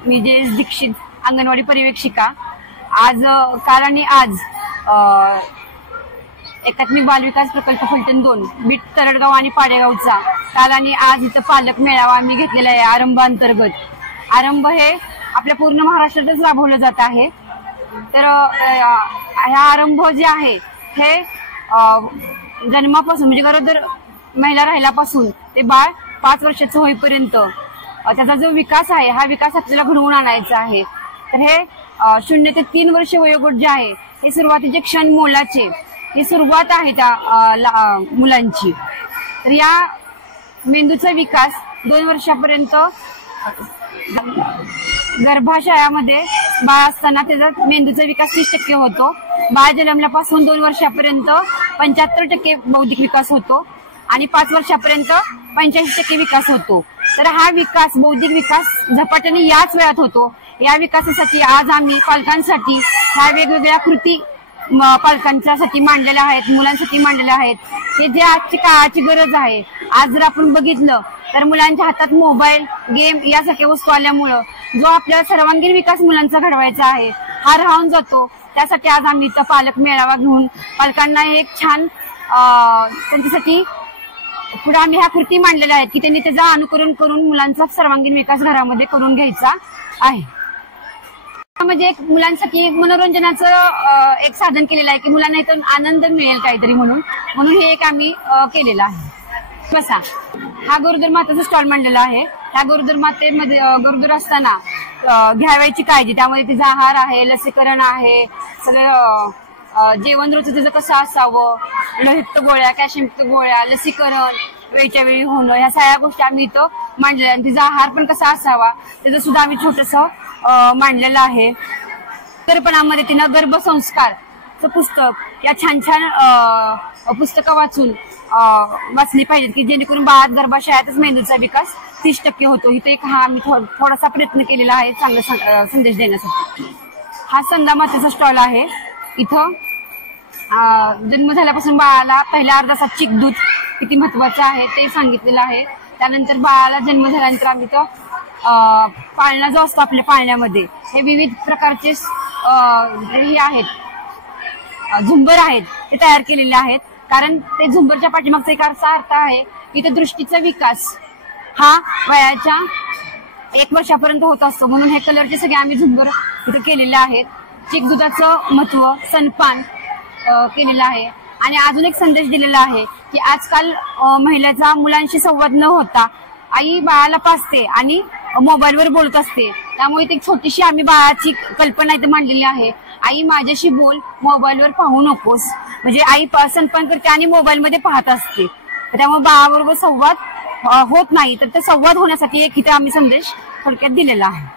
मी जयेश दीक्षित, अंगणवाडी पर्यवेक्षिका। आज काल आणि आज एकात्मिक बालविकास प्रकल्प फलटण 2 बीट तरडगाव आणि पाडेगावचा काल आणि आज इथं पालक मेळावा आम्ही घेतलेला आहे। आरंभ अंतर्गत आरंभ हे आपल्या पूर्ण महाराष्ट्रातच राबवलं जात आहे। तर हा आरंभ जे आहे हे जन्मापासून म्हणजे गरोदर महिला राहिल्यापासून ते बाळ 5 वर्षाचं होईपर्यंत त्याचा जो विकास आहे हा विकास आपल्याला घडवून आणायचा आहे। तर हे 0 ते 3 वर्ष वयोगट जे आहे हे सुरुवातीचे क्षण मोलाचे, ही सुरुवात आहे त्या मुलांची। तर या मेंदूचा विकास 2 वर्षापर्यंत गर्भाशयामध्ये बाळ असताना त्याचा मेंदूचा विकास 30% होतो। बाळ जन्मल्यापासून 2 वर्षापर्यंत 75% बौद्धिक विकास होतो आणि 5 वर्षापर्यंत 85% विकास होतो। तर हा विकास बौद्धिक विकास झपाट्याने याच वेळात होतो। या विकासासाठी आज आम्ही पालकांसाठी ह्या वेगवेगळ्या कृती पालकांच्यासाठी मांडलेल्या आहेत, मुलांसाठी मांडलेल्या आहेत। हे जे आजची काळाची गरज आहे। आज जर आपण बघितलं तर मुलांच्या हातात मोबाईल, गेम यासारख्या वस्तू आल्यामुळं जो आपल्याला सर्वांगीण विकास मुलांचा घडवायचा आहे हा राहून जातो। त्यासाठी आज आम्ही इथं पालक मेळावा घेऊन पालकांना एक छान त्यांच्यासाठी पुढे आम्ही ह्या कृती मांडलेल्या आहेत की त्यांनी त्याचा अनुकरण करून मुलांचा सर्वांगीण विकास घरामध्ये करून घ्यायचा आहे। म्हणजे एक मुलांसाठी एक मनोरंजनाचं एक साधन केलेलं आहे की मुलांना इथं आनंद मिळेल काहीतरी म्हणून हे एक आम्ही केलेलं आहे। बसा हा गरोदर मातेचा स्टॉल मांडलेला आहे। त्या गरोदर मातेमध्ये गरोदर असताना घ्यावायची काळजी, त्यामध्ये तिचा आहार आहे, लसीकरण आहे, सगळं जेवण रोजचं त्याचं कसं असावं, लोहयुक्त गोळ्या, कॅल्शियमयुक्त गोळ्या, लसीकरण वेळच्या वेळी होणं, ह्या सगळ्या गोष्टी आम्ही इथं मांडलेल्या आहेत। तिचा आहार पण कसा असावा त्याचं सुद्धा आम्ही छोटंसं मांडलेलं आहे। तरीपणामध्ये तिनं गर्भसंस्कारचं पुस्तक या छान छान पुस्तकं वाचली पाहिजेत की जेणेकरून बाळात गर्भाशयातच मेंदूचा विकास 30% होतो। इथं एक हा आम्ही थोडासा प्रयत्न केलेला आहे चांगला संदेश देण्यासाठी। हा संदा मातेचा स्टॉल आहे। इथं जन्म झाल्यापासून बाळाला पहिल्या अर्धा तासात चिक दूध किती महत्वाचं आहे ते सांगितलेलं आहे। त्यानंतर बाळाला जन्म झाल्यानंतर आम्ही तो पाळणा जो असतो आपल्या पाळण्यामध्ये हे विविध प्रकारचे हे आहेत झुंबर आहेत ते तयार केलेले आहेत। कारण ते झुंबरच्या पाठीमागचा एक असा अर्थ आहे की इथं दृष्टीचा विकास हा वयाच्या 1 वर्षापर्यंत होत असतो, म्हणून हे कलरचे सगळे आम्ही झुंबर इथं केलेले आहेत। चिक दुधाचं महत्व, स्तनपान केलेलं आहे आणि अजून एक संदेश दिलेला आहे की आजकाल महिलेचा मुलांशी संवाद न होता आई बाळाला पाजते आणि मोबाईलवर बोलत असते। त्यामुळे एक छोटीशी आम्ही बाळाची कल्पना इथे मांडलेली आहे, आई माझ्याशी बोल, मोबाईलवर पाहू नकोस। म्हणजे आई स्तनपान करते आणि मोबाईलमध्ये पाहत असते, त्यामुळे बाळाबरोबर संवाद होत नाही। तर ते संवाद होण्यासाठी एक इथे आम्ही संदेश थोडक्यात दिलेला आहे।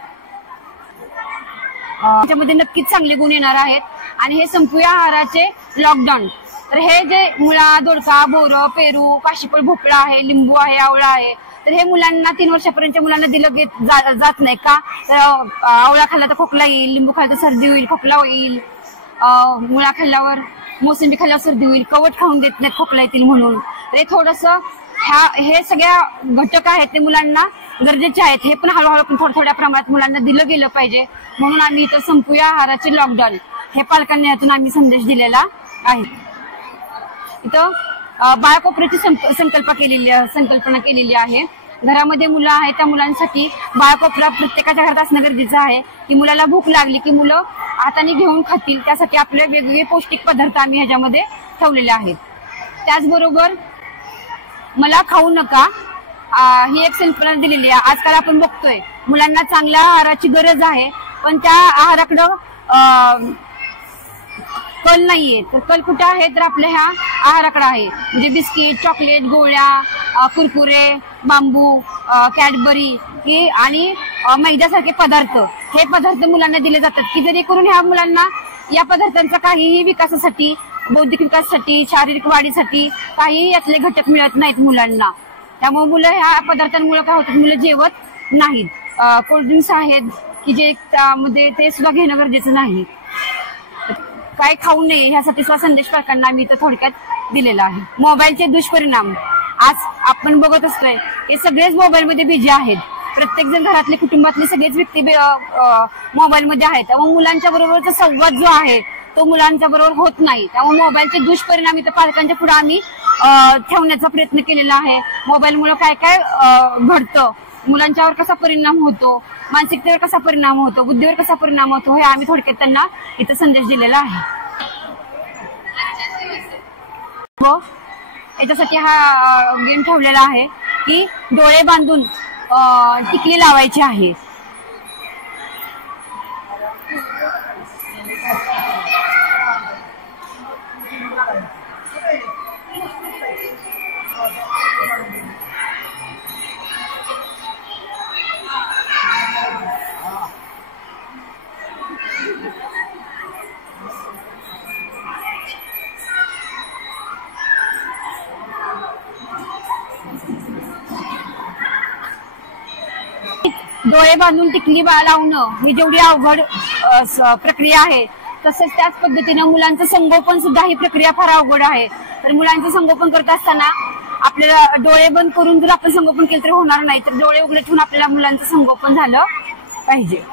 त्याच्यामध्ये नक्कीच चांगले गुण येणार आहेत आणि हे संपूया आहाराचे लॉकडाऊन। तर हे जे मुळा, दोडका, बोरं, पेरू, काशीफळ, भोपळा आहे, लिंबू आहे, आवळा आहे, तर हे मुलांना 3 वर्षापर्यंतच्या मुलांना दिलं जात नाही का? तर आवळा खाल्ला तर खोकला येईल, लिंबू खाल्ला तर सर्दी होईल, खोकला होईल, मुळा खाल्ल्यावर, मोसंबी खाल्ल्यावर सर्दी होईल, कवट खाऊन देत नाहीत खोकला येतील म्हणून। तर हे थोडंसं हे सगळ्या घटक आहेत ते मुलांना गरजेचे आहेत, हे पण हळूहळू पण थोड्या प्रमाणात मुलांना दिलं गेलं पाहिजे। म्हणून आम्ही इथं संपूया आहाराचे लॉकडाऊन हे पालकांनी यातून आम्ही संदेश दिलेला आहे। इथं बाळकोपऱ्याची संकल्पना केलेली आहे। घरामध्ये मुलं आहेत त्या मुलांसाठी बाळकोपरा प्रत्येकाच्या घरात असणं गरजेचं आहे की मुलाला भूक लागली की मुलं हाताने घेऊन खातील, त्यासाठी आपले वेगवेगळे पौष्टिक पदार्थ आम्ही ह्याच्यामध्ये ठेवलेले आहेत। त्याचबरोबर मला खाऊ नका ही एक संकल्पना दिलेली आहे। आजकाल आपण बघतोय मुलांना चांगल्या आहाराची गरज आहे पण त्या आहाराकडं कल नाहीये। तर कल कुठे आहे तर आपल्या ह्या आहाराकडे आहे, म्हणजे बिस्किट, चॉकलेट, गोळ्या, कुरकुरे, बांबू, कॅडबरी आणि मैद्यासारखे पदार्थ, हे पदार्थ मुलांना दिले जातात की जेणेकरून ह्या मुलांना या पदार्थांचा काहीही विकासासाठी, बौद्धिक विकासासाठी, शारीरिक वाढीसाठी काहीही यातले घटक मिळत नाहीत मुलांना। त्यामुळे मुलं ह्या पदार्थांमुळे काय होतं, मुलं जेवत नाहीत। कोल्ड्रिंक्स आहेत की जे त्यामध्ये ते सुद्धा घेणं गरजेचं नाही। काय खाऊ नये ह्यासाठी संदेश पालकांना आम्ही इथं थोडक्यात दिलेला आहे। मोबाईलचे दुष्परिणाम आज आपण बघत असतोय हे सगळेच मोबाईलमध्ये बिझी आहेत प्रत्येक जण घरातले कुटुंबातले सगळेच व्यक्ती मोबाईलमध्ये आहेत. त्यामुळे मुलांच्या बरोबरचा संवाद जो आहे तो मुलांच्या बरोबर होत नाही. त्यामुळे मोबाईलचे दुष्परिणाम इथं पालकांच्या पुढे आम्ही ठेवण्याचा प्रयत्न केलेला आहे. मोबाईलमुळे काय काय घडतं, मुलांच्यावर कसा परिणाम होतो, मानसिकतेवर कसा परिणाम होतो, बुद्धीवर कसा परिणाम होतो, हे आम्ही थोडक्यात त्यांना इथं संदेश दिलेला आहे. याच्यासाठी हा गेम ठेवलेला आहे की डोळे बांधून टिकली लावायची आहे. डोळे बांधून टिकली लावणं ही जेवढी अवघड प्रक्रिया आहे, तसंच त्याच पद्धतीने मुलांचं संगोपन सुद्धा ही प्रक्रिया फार अवघड आहे. तर मुलांचं संगोपन करत असताना आपल्याला डोळे बंद करून जर आपण संगोपन केलं तर होणार नाही. तर डोळे उघडे ठेवून आपल्याला मुलांचं संगोपन झालं पाहिजे.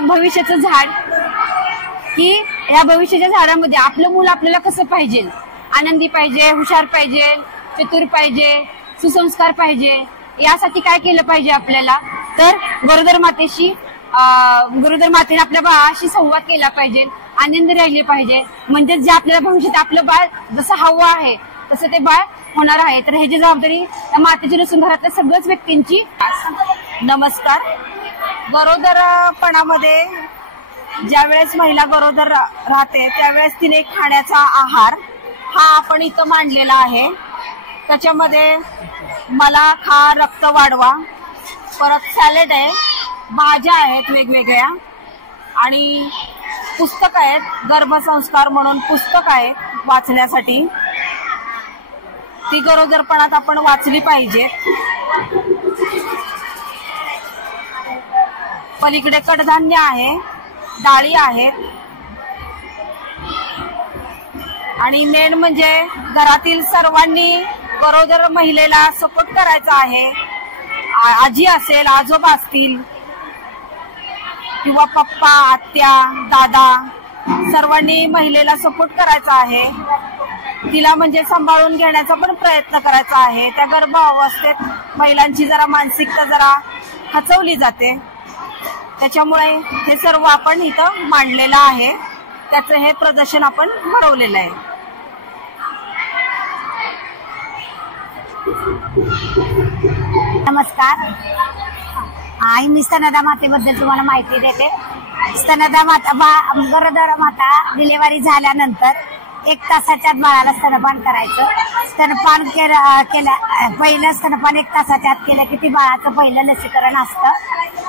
भविष्याचं झाड की या भविष्याच्या झाडामध्ये आपलं मूल आपल्याला कसं पाहिजे, आनंदी पाहिजे, हुशार पाहिजे, चतुर पाहिजे, सुसंस्कार पाहिजे, यासाठी काय केलं पाहिजे आपल्याला, तर गरोदर मातेने आपल्या बाळाशी संवाद केला पाहिजे, आनंद राहिले पाहिजे. म्हणजे जे आपल्याला भविष्यात आपलं बाळ जसं हवं आहे तसं ते बाळ होणार आहे. तर ह्याची जबाबदारी मातेची नसून घरातल्या सगळ्याच व्यक्तींची. नमस्कार. गरोदरपणामध्ये ज्यावेळेस महिला गरोदर राहते त्यावेळेस तिने खाण्याचा आहार हा आपण इथं मांडलेला आहे. त्याच्यामध्ये मला खा रक्त वाढवा, परत सॅलेड आहे, भाज्या आहेत वेगवेगळ्या आणि पुस्तक आहेत. गर्भसंस्कार म्हणून पुस्तक आहे वाचण्यासाठी, ती गरोदरपणात आपण वाचली पाहिजे. पलीकडे कडधान्य आहे, डाळी आहेत आणि मेन म्हणजे घरातील सर्वांनी गरोदर महिलेला सपोर्ट करायचा आहे. आजी असेल, आजोबा असतील किंवा पप्पा, आत्या, दादा सर्वांनी महिलेला सपोर्ट करायचा आहे. तिला म्हणजे सांभाळून घेण्याचा पण प्रयत्न करायचा आहे. त्या गर्भावस्थेत महिलांची जरा मानसिकता जरा खचवली जाते. त्याच्यामुळे हे सर्व आपण इथं मांडलेलं आहे. त्याचं हे प्रदर्शन आपण भरवलेलं आहे. नमस्कार. मी स्तनदा मातेबद्दल तुम्हाला माहिती देते. स्तनदा माता गरोदर माता डिलिव्हरी झाल्यानंतर 1 तासाच्या आत बाळाला स्तनपान करायचं. स्तनपान पहिलं स्तनपान 1 तासाच्या आत केलं की ती बाळाचं पहिलं लसीकरण असतं.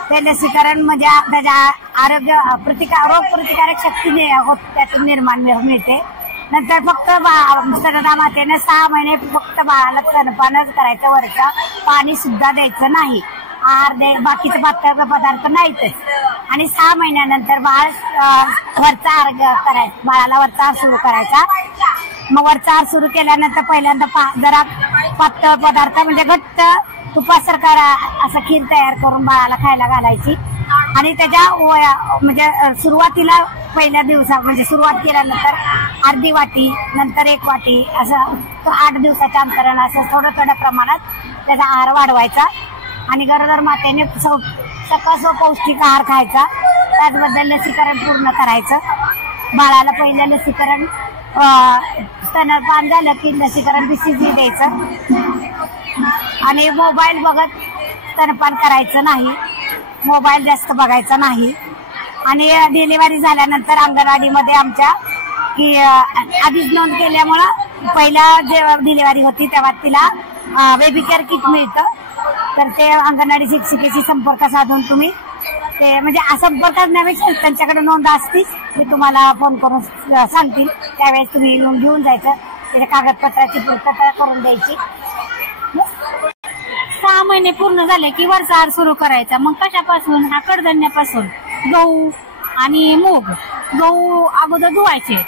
ते लसीकरण म्हणजे त्याच्या रोग प्रतिकारक शक्ती त्यातून निर्माण मिळते. नंतर फक्त स्तनदा मातेने 6 महिने फक्त बाळाला स्तनपानच करायचं. वरचं पाणी सुद्धा द्यायचं नाही, आहार बाकीचे पातळ पदार्थ नाहीतच. आणि 6 महिन्यानंतर वरचा आहार करायचा, बाळाला वरचा आहार सुरू करायचा. मग वरचा आहार सुरू केल्यानंतर पहिल्यांदा जरा पातळ पदार्थ म्हणजे घट्ट तुपासारखा असं खीर तयार करून बाळाला खायला घालायची. आणि त्याच्या म्हणजे सुरुवातीला पहिल्या दिवसा म्हणजे सुरुवात केल्यानंतर अर्धी वाटी, नंतर 1 वाटी असं 8 दिवसाच्या अंतरानं असं थोडं प्रमाणात त्याचा आहार वाढवायचा. आणि गरोदर मातेने सकस व पौष्टिक आहार खायचा. त्याचबद्दल लसीकरण पूर्ण करायचं. बाळाला पहिलं लसीकरण स्तनपान झालं की लसीकरण BCG द्यायचं. आणि मोबाईल बघत स्तनपान करायचं नाही, मोबाईल जास्त बघायचा नाही. आणि डिलिव्हरी झाल्यानंतर अंगणवाडीमध्ये आमच्या की आधीच नोंद केल्यामुळं पहिला जेव्हा डिलिव्हरी होती तेव्हा तिला बेबी केअर किट मिळतं. तर ते अंगणवाडी शिक्षिकेशी संपर्क साधून तुम्ही ते म्हणजे संपर्क करण्यापेक्षा त्यांच्याकडे नोंद असतीच, ते तुम्हाला फोन करून सांगतील. त्यावेळेस तुम्ही नोंद घेऊन जायचं. त्याच्या कागदपत्राची पूर्तता करून द्यायची. 6 महिने पूर्ण झाले की वरचा आहार सुरू करायचा. मग कशापासून? हा कडधान्यापासून. गहू आणि मूग. गहू अगोदर धुवायचे,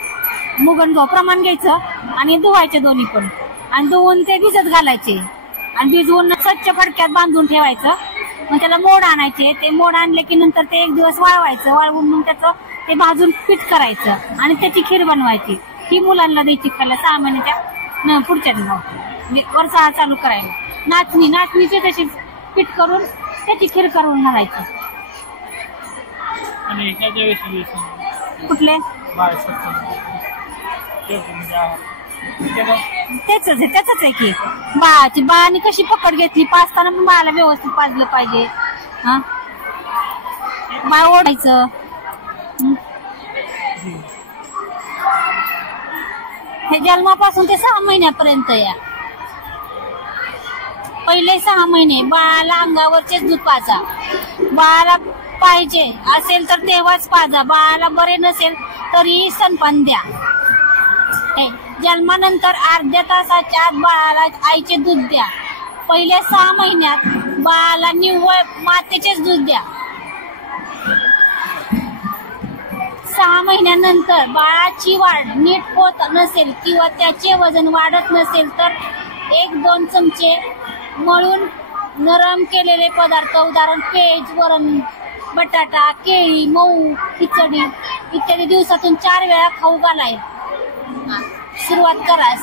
मूग आणि गहू प्रमाण घ्यायचं आणि धुवायचे दोन्ही पण, आणि धुवून ते भिजत घालायचे. आणि भिजवून स्वच्छ फडक्यात बांधून ठेवायचं. मग त्याला मोड आणायचे. ते मोड आणले की नंतर ते एक दिवस वाळवायचं. वाळवून मग त्याचं ते भाजून पीठ करायचं आणि त्याची खीर बनवायची. ही मुलांना द्यायची खायला 6 महिन्याच्या पुढच्या दिवशी वर्षा चालू करायला. नाचणीचे तशी पीठ करून त्याची खीर करून घालायची. कुठले त्याच आहे की बाळाने कशी पकड घेतली. पाजताना पण बाळाला व्यवस्थित पाजलं पाहिजे. हा बाळ ओढायचं. हे जन्मापासून ते 6 महिन्यापर्यंत या. पहिले 6 महिने बाळाला अंगावरचेच दूध पाजा. बाळाला पाहिजे असेल तर तेव्हाच पाजा. बाळाला बरे नसेल तरी स्तनपान द्या. जन्मानंतर अर्ध्या तासाच्या आत बाळाला आईचे दूध द्या. पहिल्या 6 महिन्यात बाळाला निव्वळ मातेचेच दूध द्या. 6 महिन्यानंतर बाळाची वाढ नीट होत नसेल किंवा त्याचे वजन वाढत नसेल तर 1-2 चमचे मळून नरम केलेले पदार्थ उदाहरण पेज, वरण, बटाटा, केळी, मऊ, खिचडी इत्यादी दिवसातून 4 वेळा खाऊ घालायला सुरुवात करास.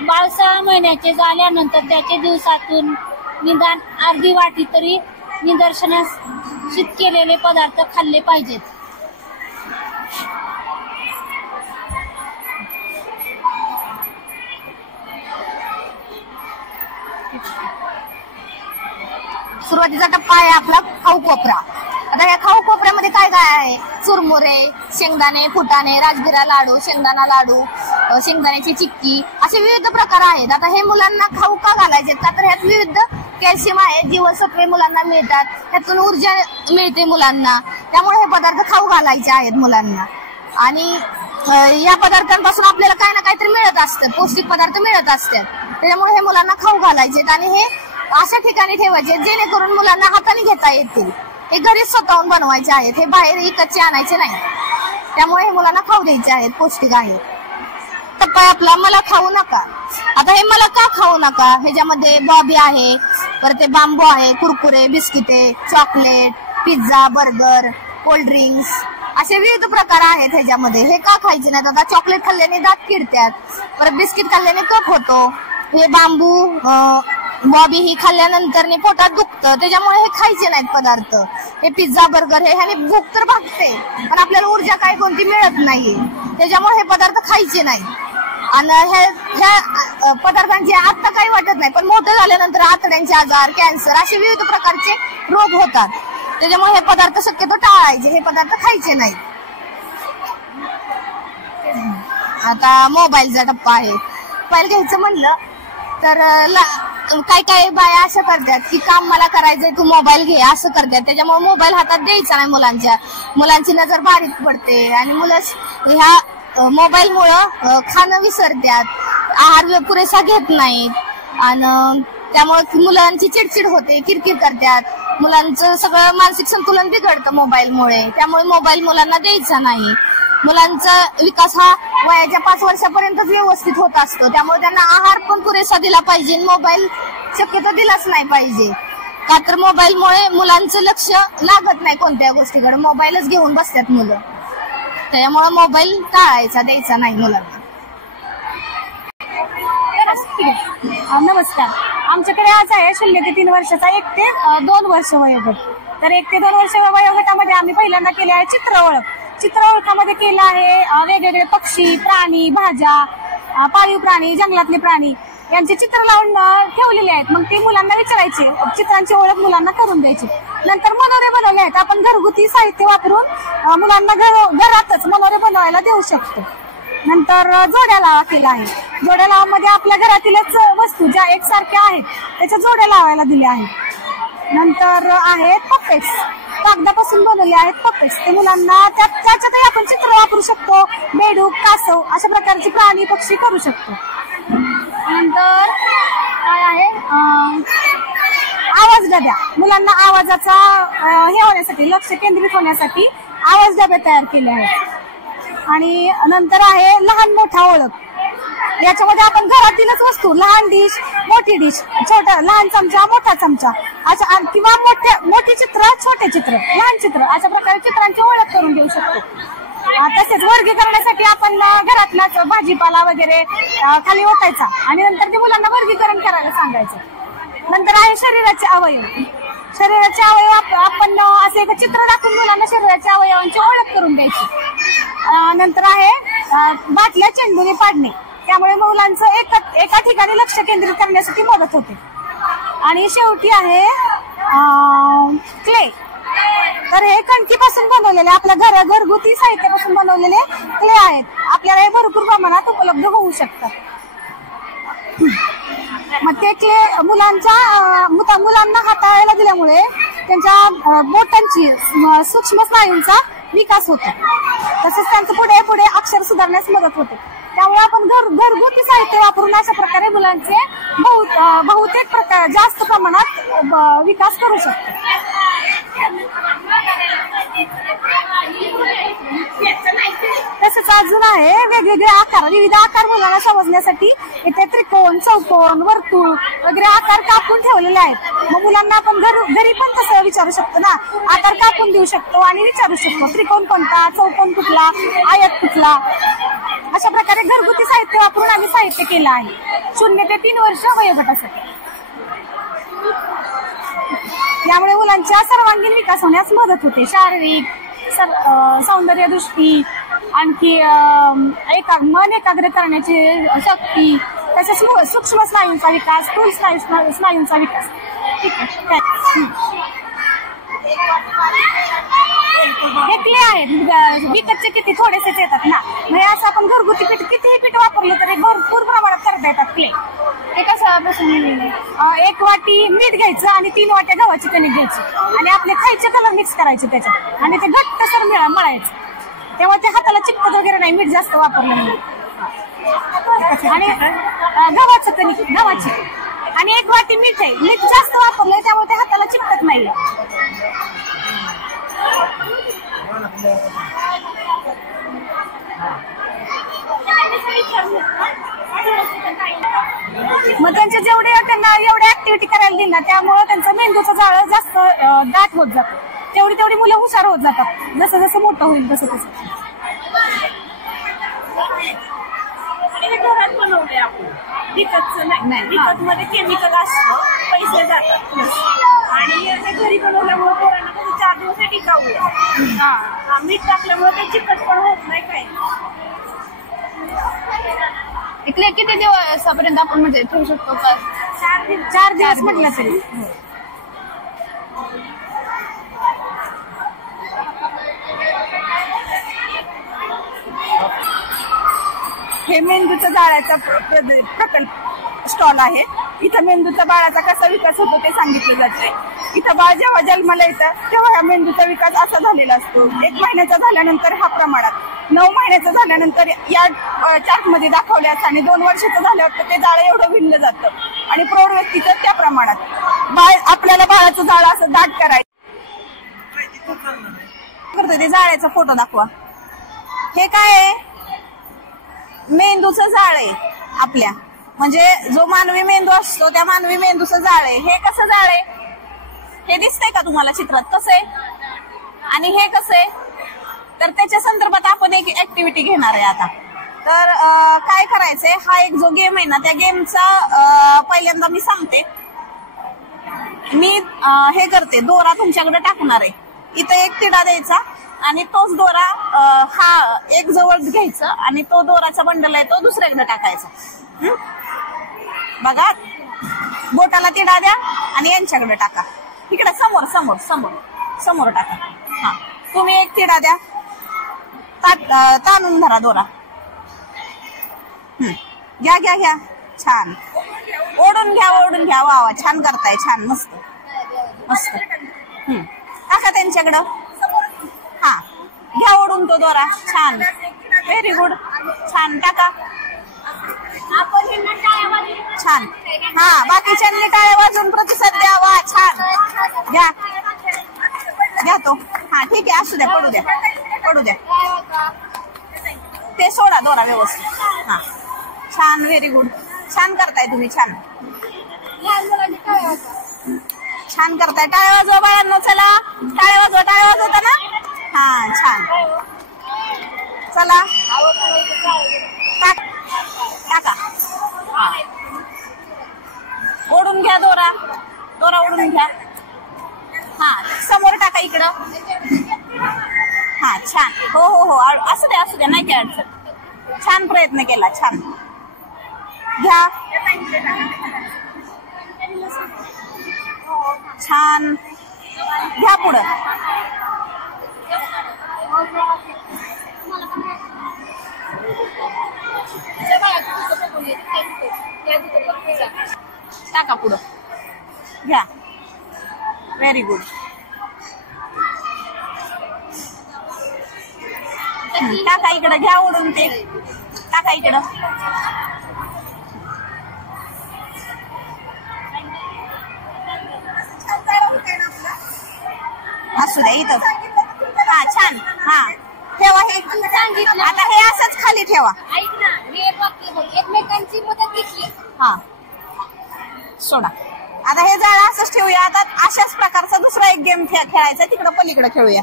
बाळ 6 महिन्याचे झाल्यानंतर त्याचे दिवसातून निदान अर्धी वाटी तरी निदर्शनास केलेले पदार्थ खाल्ले पाहिजेत. सुरुवातीचा टप्पा आहे आपला खाऊ कोपरा. आता या खाऊ कोपऱ्यामध्ये काय काय आहे? चुरमुरे, शेंगदाणे, फुटाणे, राजगिरा लाडू, शेंगदाणा लाडू, शेंगदाण्याची चिक्की असे विविध प्रकार आहेत. आता हे मुलांना खाऊ का घालायचे? का तर ह्यात विविध कॅल्शियम आहे, जीवनसत्वे मुलांना मिळतात, त्यातून ऊर्जा मिळते मुलांना. त्यामुळे हे पदार्थ खाऊ घालायचे आहेत मुलांना. आणि या पदार्थांपासून आपल्याला काही ना काहीतरी मिळत असतं, पौष्टिक पदार्थ मिळत असतात. त्याच्यामुळे हे मुलांना खाऊ घालायचे आणि हे अशा ठिकाणी ठेवायचे जेणेकरून मुलांना हाताने घेता येतील. हे घरीच स्वतःहून बनवायचे आहेत, हे बाहेर विकतचे आणायचे नाही. त्यामुळे हे मुलांना खाऊ द्यायचे आहेत, पौष्टिक आहेत. टप्पा आपला मला खाऊ नका. आता हे मला का खाऊ नका? ह्याच्यामध्ये बॉबी आहे, परत ते बांबू आहे, कुरकुरे, बिस्किटे, चॉकलेट, पिझ्झा, बर्गर, कोल्ड्रिंक्स असे विविध प्रकार आहेत ह्याच्यामध्ये. हे का खायचे नाहीत? आता चॉकलेट खाल्ल्याने दात किडतात, परत बिस्किट खाल्ल्याने कफ होतो. हे बांबू बॉबी ही खाल्ल्यानंतर पोटात दुखतं, त्याच्यामुळे हे खायचे नाहीत पदार्थ. हे पिझ्झा, बर्गर हे ह्याने भूक तर भागते पण आपल्याला ऊर्जा काही कोणती मिळत नाहीये. त्याच्यामुळे हे पदार्थ खायचे नाही. आणि ह्या पदार्थांची आता काही वाटत नाही, पण मोठं झाल्यानंतर आतड्यांचे आजार, कॅन्सर असे विविध प्रकारचे रोग होतात. त्याच्यामुळे हे पदार्थ शक्यतो टाळायचे, हे पदार्थ खायचे नाही. आता मोबाईलचा टप्पा आहे. मोबाईल घ्यायचं म्हणलं तर काही काही बाया असं करतात की काम मला करायचंय, तू मोबाईल घे असं करतात. त्याच्यामुळे मोबाईल हातात द्यायचा नाही. मुलांची नजर बारीक पडते आणि मुलं ह्या मोबाईलमुळं खाणं विसरतात, आहार पुरेसा घेत नाहीत आणि त्यामुळे मुलांची चिडचिड होते, किरकिर करतात. मुलांचं सगळं मानसिक संतुलन बिघडतं मोबाईलमुळे. त्यामुळे मोबाईल मुलांना द्यायचा नाही. मुलांचा विकास हा वयाच्या 5 वर्षापर्यंतच व्यवस्थित होत असतो. त्यामुळे त्यांना आहार पण पुरेसा दिला पाहिजे, मोबाईल शक्यतो दिलाच नाही पाहिजे. का तर मोबाईलमुळे मुलांचं लक्ष लागत नाही कोणत्या गोष्टीकडे, मोबाईलच घेऊन बसतात मुलं. त्यामुळे मोबाईल टाळायचा, द्यायचा नाही मुलांना. नमस्कार. आमच्याकडे आज आहे 0 ते 3 वर्षाचा 1 ते 2 वर्ष वयोगट. तर 1 ते 2 वर्ष वयोगटामध्ये आम्ही पहिल्यांदा केले आहे चित्र ओळख. चित्र ओळखामध्ये केलं आहे वेगवेगळे पक्षी, प्राणी, भाज्या, पाळीव प्राणी, जंगलातले प्राणी यांचे चित्र लावून ठेवलेले आहेत. मग ते मुलांना विचारायचे, चित्रांची ओळख मुलांना करून द्यायची. नंतर मनोरे बनवले आहेत. आपण घरगुती साहित्य वापरून मुलांना घरातच मनोरे बनवायला देऊ शकतो. नंतर जोड्या लावा केला आहे. जोड्या लावामध्ये आपल्या घरातीलच वस्तू ज्या एकसारख्या आहेत त्याच्या जोड्या लावायला दिल्या आहेत. नंतर आहेत पपेट्स, कागदापासून बनवले आहेत पपेट्स. ते मुलांना त्याच्यातही आपण चित्र वापरू शकतो. बेडूक, कासव अशा प्रकारचे प्राणी, पक्षी करू शकतो. नंतर काय आहे आवाज डब्या. मुलांना आवाजाचा हे होण्यासाठी, लक्ष केंद्रित होण्यासाठी आवाज डबे तयार केले आहेत. आणि नंतर आहे लहान मोठा ओळख. याच्यामध्ये आपण घरातीलच वस्तू, लहान डिश, मोठी छोटी डिश, छोटा लहान चमचा, मोठा चमचा अशा, किंवा मोठी चित्र, छोटे चित्र, लहान चित्र, अशा प्रकारे चित्रांची ओळख करून देऊ शकतो. तसेच वर्गीकरणासाठी आपण घरातलाच भाजीपाला वगैरे खाली ओतायचा आणि नंतर ते मुलांना वर्गीकरण करायला सांगायचं. नंतर आहे शरीराचे अवयव. शरीराचे अवयव आपण असे एक चित्र दाखवून मुलांना शरीराच्या अवयवांची ओळख करून द्यायची. नंतर आहे बाटल्या चेंडूने पाडणे. त्यामुळे मुलांचं एका ठिकाणी लक्ष केंद्रित करण्यासाठी मदत होते. आणि शेवटी आहे क्ले. तर हे कणकीपासून बनवलेले आपल्या घरगुती साहित्यापासून बनवलेले क्ले आहेत. आपल्याला हे भरपूर प्रमाणात उपलब्ध होऊ शकतात. मग ते क्ले मुलांना हाताळायला दिल्यामुळे त्यांच्या बोटांची सूक्ष्म स्नायूंचा विकास होतो. तसेच त्यांचं पुढे पुढे अक्षर सुधारण्यास मदत होते. त्यामुळे आपण घरगुती साहित्य वापरून अशा प्रकारे मुलांचे बहुतेक जास्त प्रमाणात विकास करू शकतो. तसेच अजून आहे वेगवेगळे आकार, विविध आकार मुलांना समजण्यासाठी इथे त्रिकोण, चौकोन, वर्तुळ वगैरे आकार कापून ठेवलेले आहेत. मग मुलांना आपण घरी पण तसं विचारू शकतो ना, आकार कापून देऊ शकतो आणि विचारू शकतो त्रिकोण कोणता, चौकोन कुठला, आयत कुठला. अशा प्रकारे घरगुती साहित्य वापरून आम्ही साहित्य केलं आहे 0 ते 3 वर्ष वयोगटासाठी. यामुळे मुलांच्या सर्वांगीण विकास होण्यास मदत होते. शारीरिक, सौंदर्य दृष्टी, आणखी मन एकाग्र करण्याची शक्ती, तसेच सूक्ष्म स्नायूंचा विकास, स्थूल स्नायूंचा विकास. ठीक आहे. हे क्ले आहेत. विकतचे किती थोडेसेच येतात ना, म्हणजे असं आपण घरगुती कितीही पीठ वापरलं तरी भरपूर प्रमाणात करता येतात क्ले. ते कशापासून? 1 वाटी मीठ घ्यायचं आणि 3 वाट्या गव्हाची कणिक घ्यायची आणि आपले खायचे कलर मिक्स करायचे त्याच्यात आणि ते घट्ट सर मळायचं. तेव्हा ते हाताला चिकटत वगैरे नाही, मीठ जास्त वापरलं नाही. आणि गव्हाचं कणिक, गव्हाची, आणि 1 वाटी मीठ आहे. मीठ जास्त वापरलंय त्यामुळे ते हाताला चिकटत नाही. मग त्यांच्या त्यांना एवढ्या ऍक्टिव्हिटी करायला दिली ना, त्यामुळे त्यांचं मेंदूचं जाळं जास्त दाट होत जातं. तेवढी मुलं हुशार होत जातात जसं जसं मोठं होईल तसं तसं. घरात बनवले आपण, विकतचं नाही. विकत मध्ये केमिकल असतं, पैसे जातात. आणि ते घरी बनवल्यामुळे पोरांना 4 दिवस टिकाऊ. मीठ टाकल्यामुळे ते चिकट पण होत नाही. काय इकडे किती दिवसापर्यंत आपण म्हणजे ठेवू शकतो का? 4 दिवस म्हटलं तरी. हे मेंदूचा जाळ्याचा प्रकल्प स्टॉल आहे. इथं मेंदूचा बाळाचा कसा विकास होतो ते सांगितलं जाते. इथं बाळ जेव्हा जन्माला येतं तेव्हा ह्या मेंदूचा विकास असा झालेला असतो. 1 महिन्याचा झाल्यानंतर हा प्रमाणात, 9 महिन्याचं झाल्यानंतर या चार्ट मध्ये दाखवल्यास आणि 2 वर्षाचं झाल्यावर ते जाळं एवढं विणलं जातं आणि प्रौढ व्यक्तीचं त्या प्रमाणात. आपल्याला बाळाचं जाळं असं दाट करायचं. ते जाळ्याचा फोटो दाखवा. हे काय आहे? मेंदूचं जाळ आहे आपल्या, म्हणजे जो मानवी मेंदू असतो त्या मानवी मेंदूचं जाळ आहे. हे कसं जाळ आहे हे दिसतंय का तुम्हाला चित्रात? कसं आहे आणि हे कसं आहे? तर त्याच्या संदर्भात आपण एक ऍक्टिव्हिटी घेणार आहे आता. तर काय करायचंय, हा एक जो गेम आहे ना, त्या गेमचा पहिल्यांदा मी सांगते. मी हे करते, दोरा तुमच्याकडे टाकणार आहे. इथं एक तिडा द्यायचा आणि तोच दोरा हा एक जवळ घ्यायचा आणि तो दोराचा बंडल आहे तो दुसऱ्याकडे टाकायचा. बघा, बोटाला तिडा द्या आणि यांच्याकडे टाका. इकडे समोर समोर समोर समोर टाका. हा, तुम्ही एक तिडा द्या, ताणून धरा दोरा. घ्या घ्या घ्या, छान. ओढून घ्या ओढून घ्या. वा वा, छान करताय, छान, मस्त मस्त. टाका त्यांच्याकडं. हा, घ्या ओढून तो दोरा, छान, व्हेरी गुड, छान. टाका, छान. हा, बाकीच्यांनी टाळ्या वाजून प्रतिसाद द्या. वा, छान. घ्या घ्या तो. हा, ठीक आहे, असू द्या, पडू द्या पडू द्या. ते सोडा दोरा व्यवस्थित. हा, छान, व्हेरी गुड, छान करताय तुम्ही, छान. छान करताय. टाळ्या वाजवा बाळांनो. चला टाळ्या वाजवा. टाळ्या वाजवता ना. हा छान. चला टाका. हा ओढून घ्या दोरा. दोरा ओढून घ्या. हा समोर टाका इकडं. हा छान. हो हो हो असू द्या असू द्या. नाही काय अडचण. छान प्रयत्न केला. छान घ्या. छान घ्या पुढं. टाका पुढं. घ्या. Very good. टाका इकडं. घ्या ओढून ते. टाका इकडं. असू द्या इथं. हा छान. हा ठेवा हे. आता हे असंच खाली ठेवा. एकमेकांची मदत घेतली. हा सोडा. आता हे जाळं असंच ठेवूया. आता अशाच प्रकारचा दुसरा एक गेम खेळायचा. तिकडं पलीकडे खेळूया.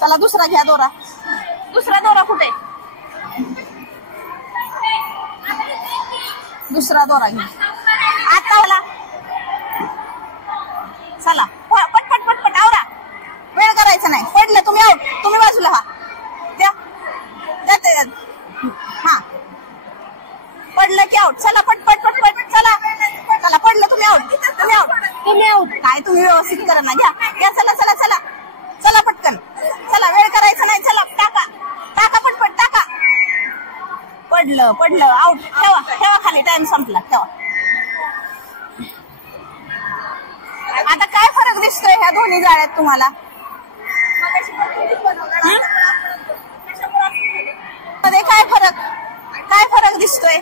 चला दुसरा घ्या दोरा. दुसरा दोरा कुठे? दुसरा दोरा घ्या. आता मला चला पटपट पटपट आवरा. वेळ करायचा नाही. पडलं तुम्ही आउट. तुम्ही बाजूला. हा द्या. हा पडलं की आउट. चला पटपट पटपट. चला चला पडलं तुम्ही आउट. तुम्ही आउट. तुम्ही आउट. काय तुम्ही व्यवस्थित करा ना. घ्या घ्या. चला चला चला चला पटकन. चला वेळ करायचा नाही. चला टाका टाका पटपट टाका. पडलं पडलं आउट. ठेवा ठेवा खाली. टाइम संपला. ठेवा. आता काय फरक दिसतोय ह्या दोन्ही जाळ्यात तुम्हाला? मध्ये काय फरक दिसतोय?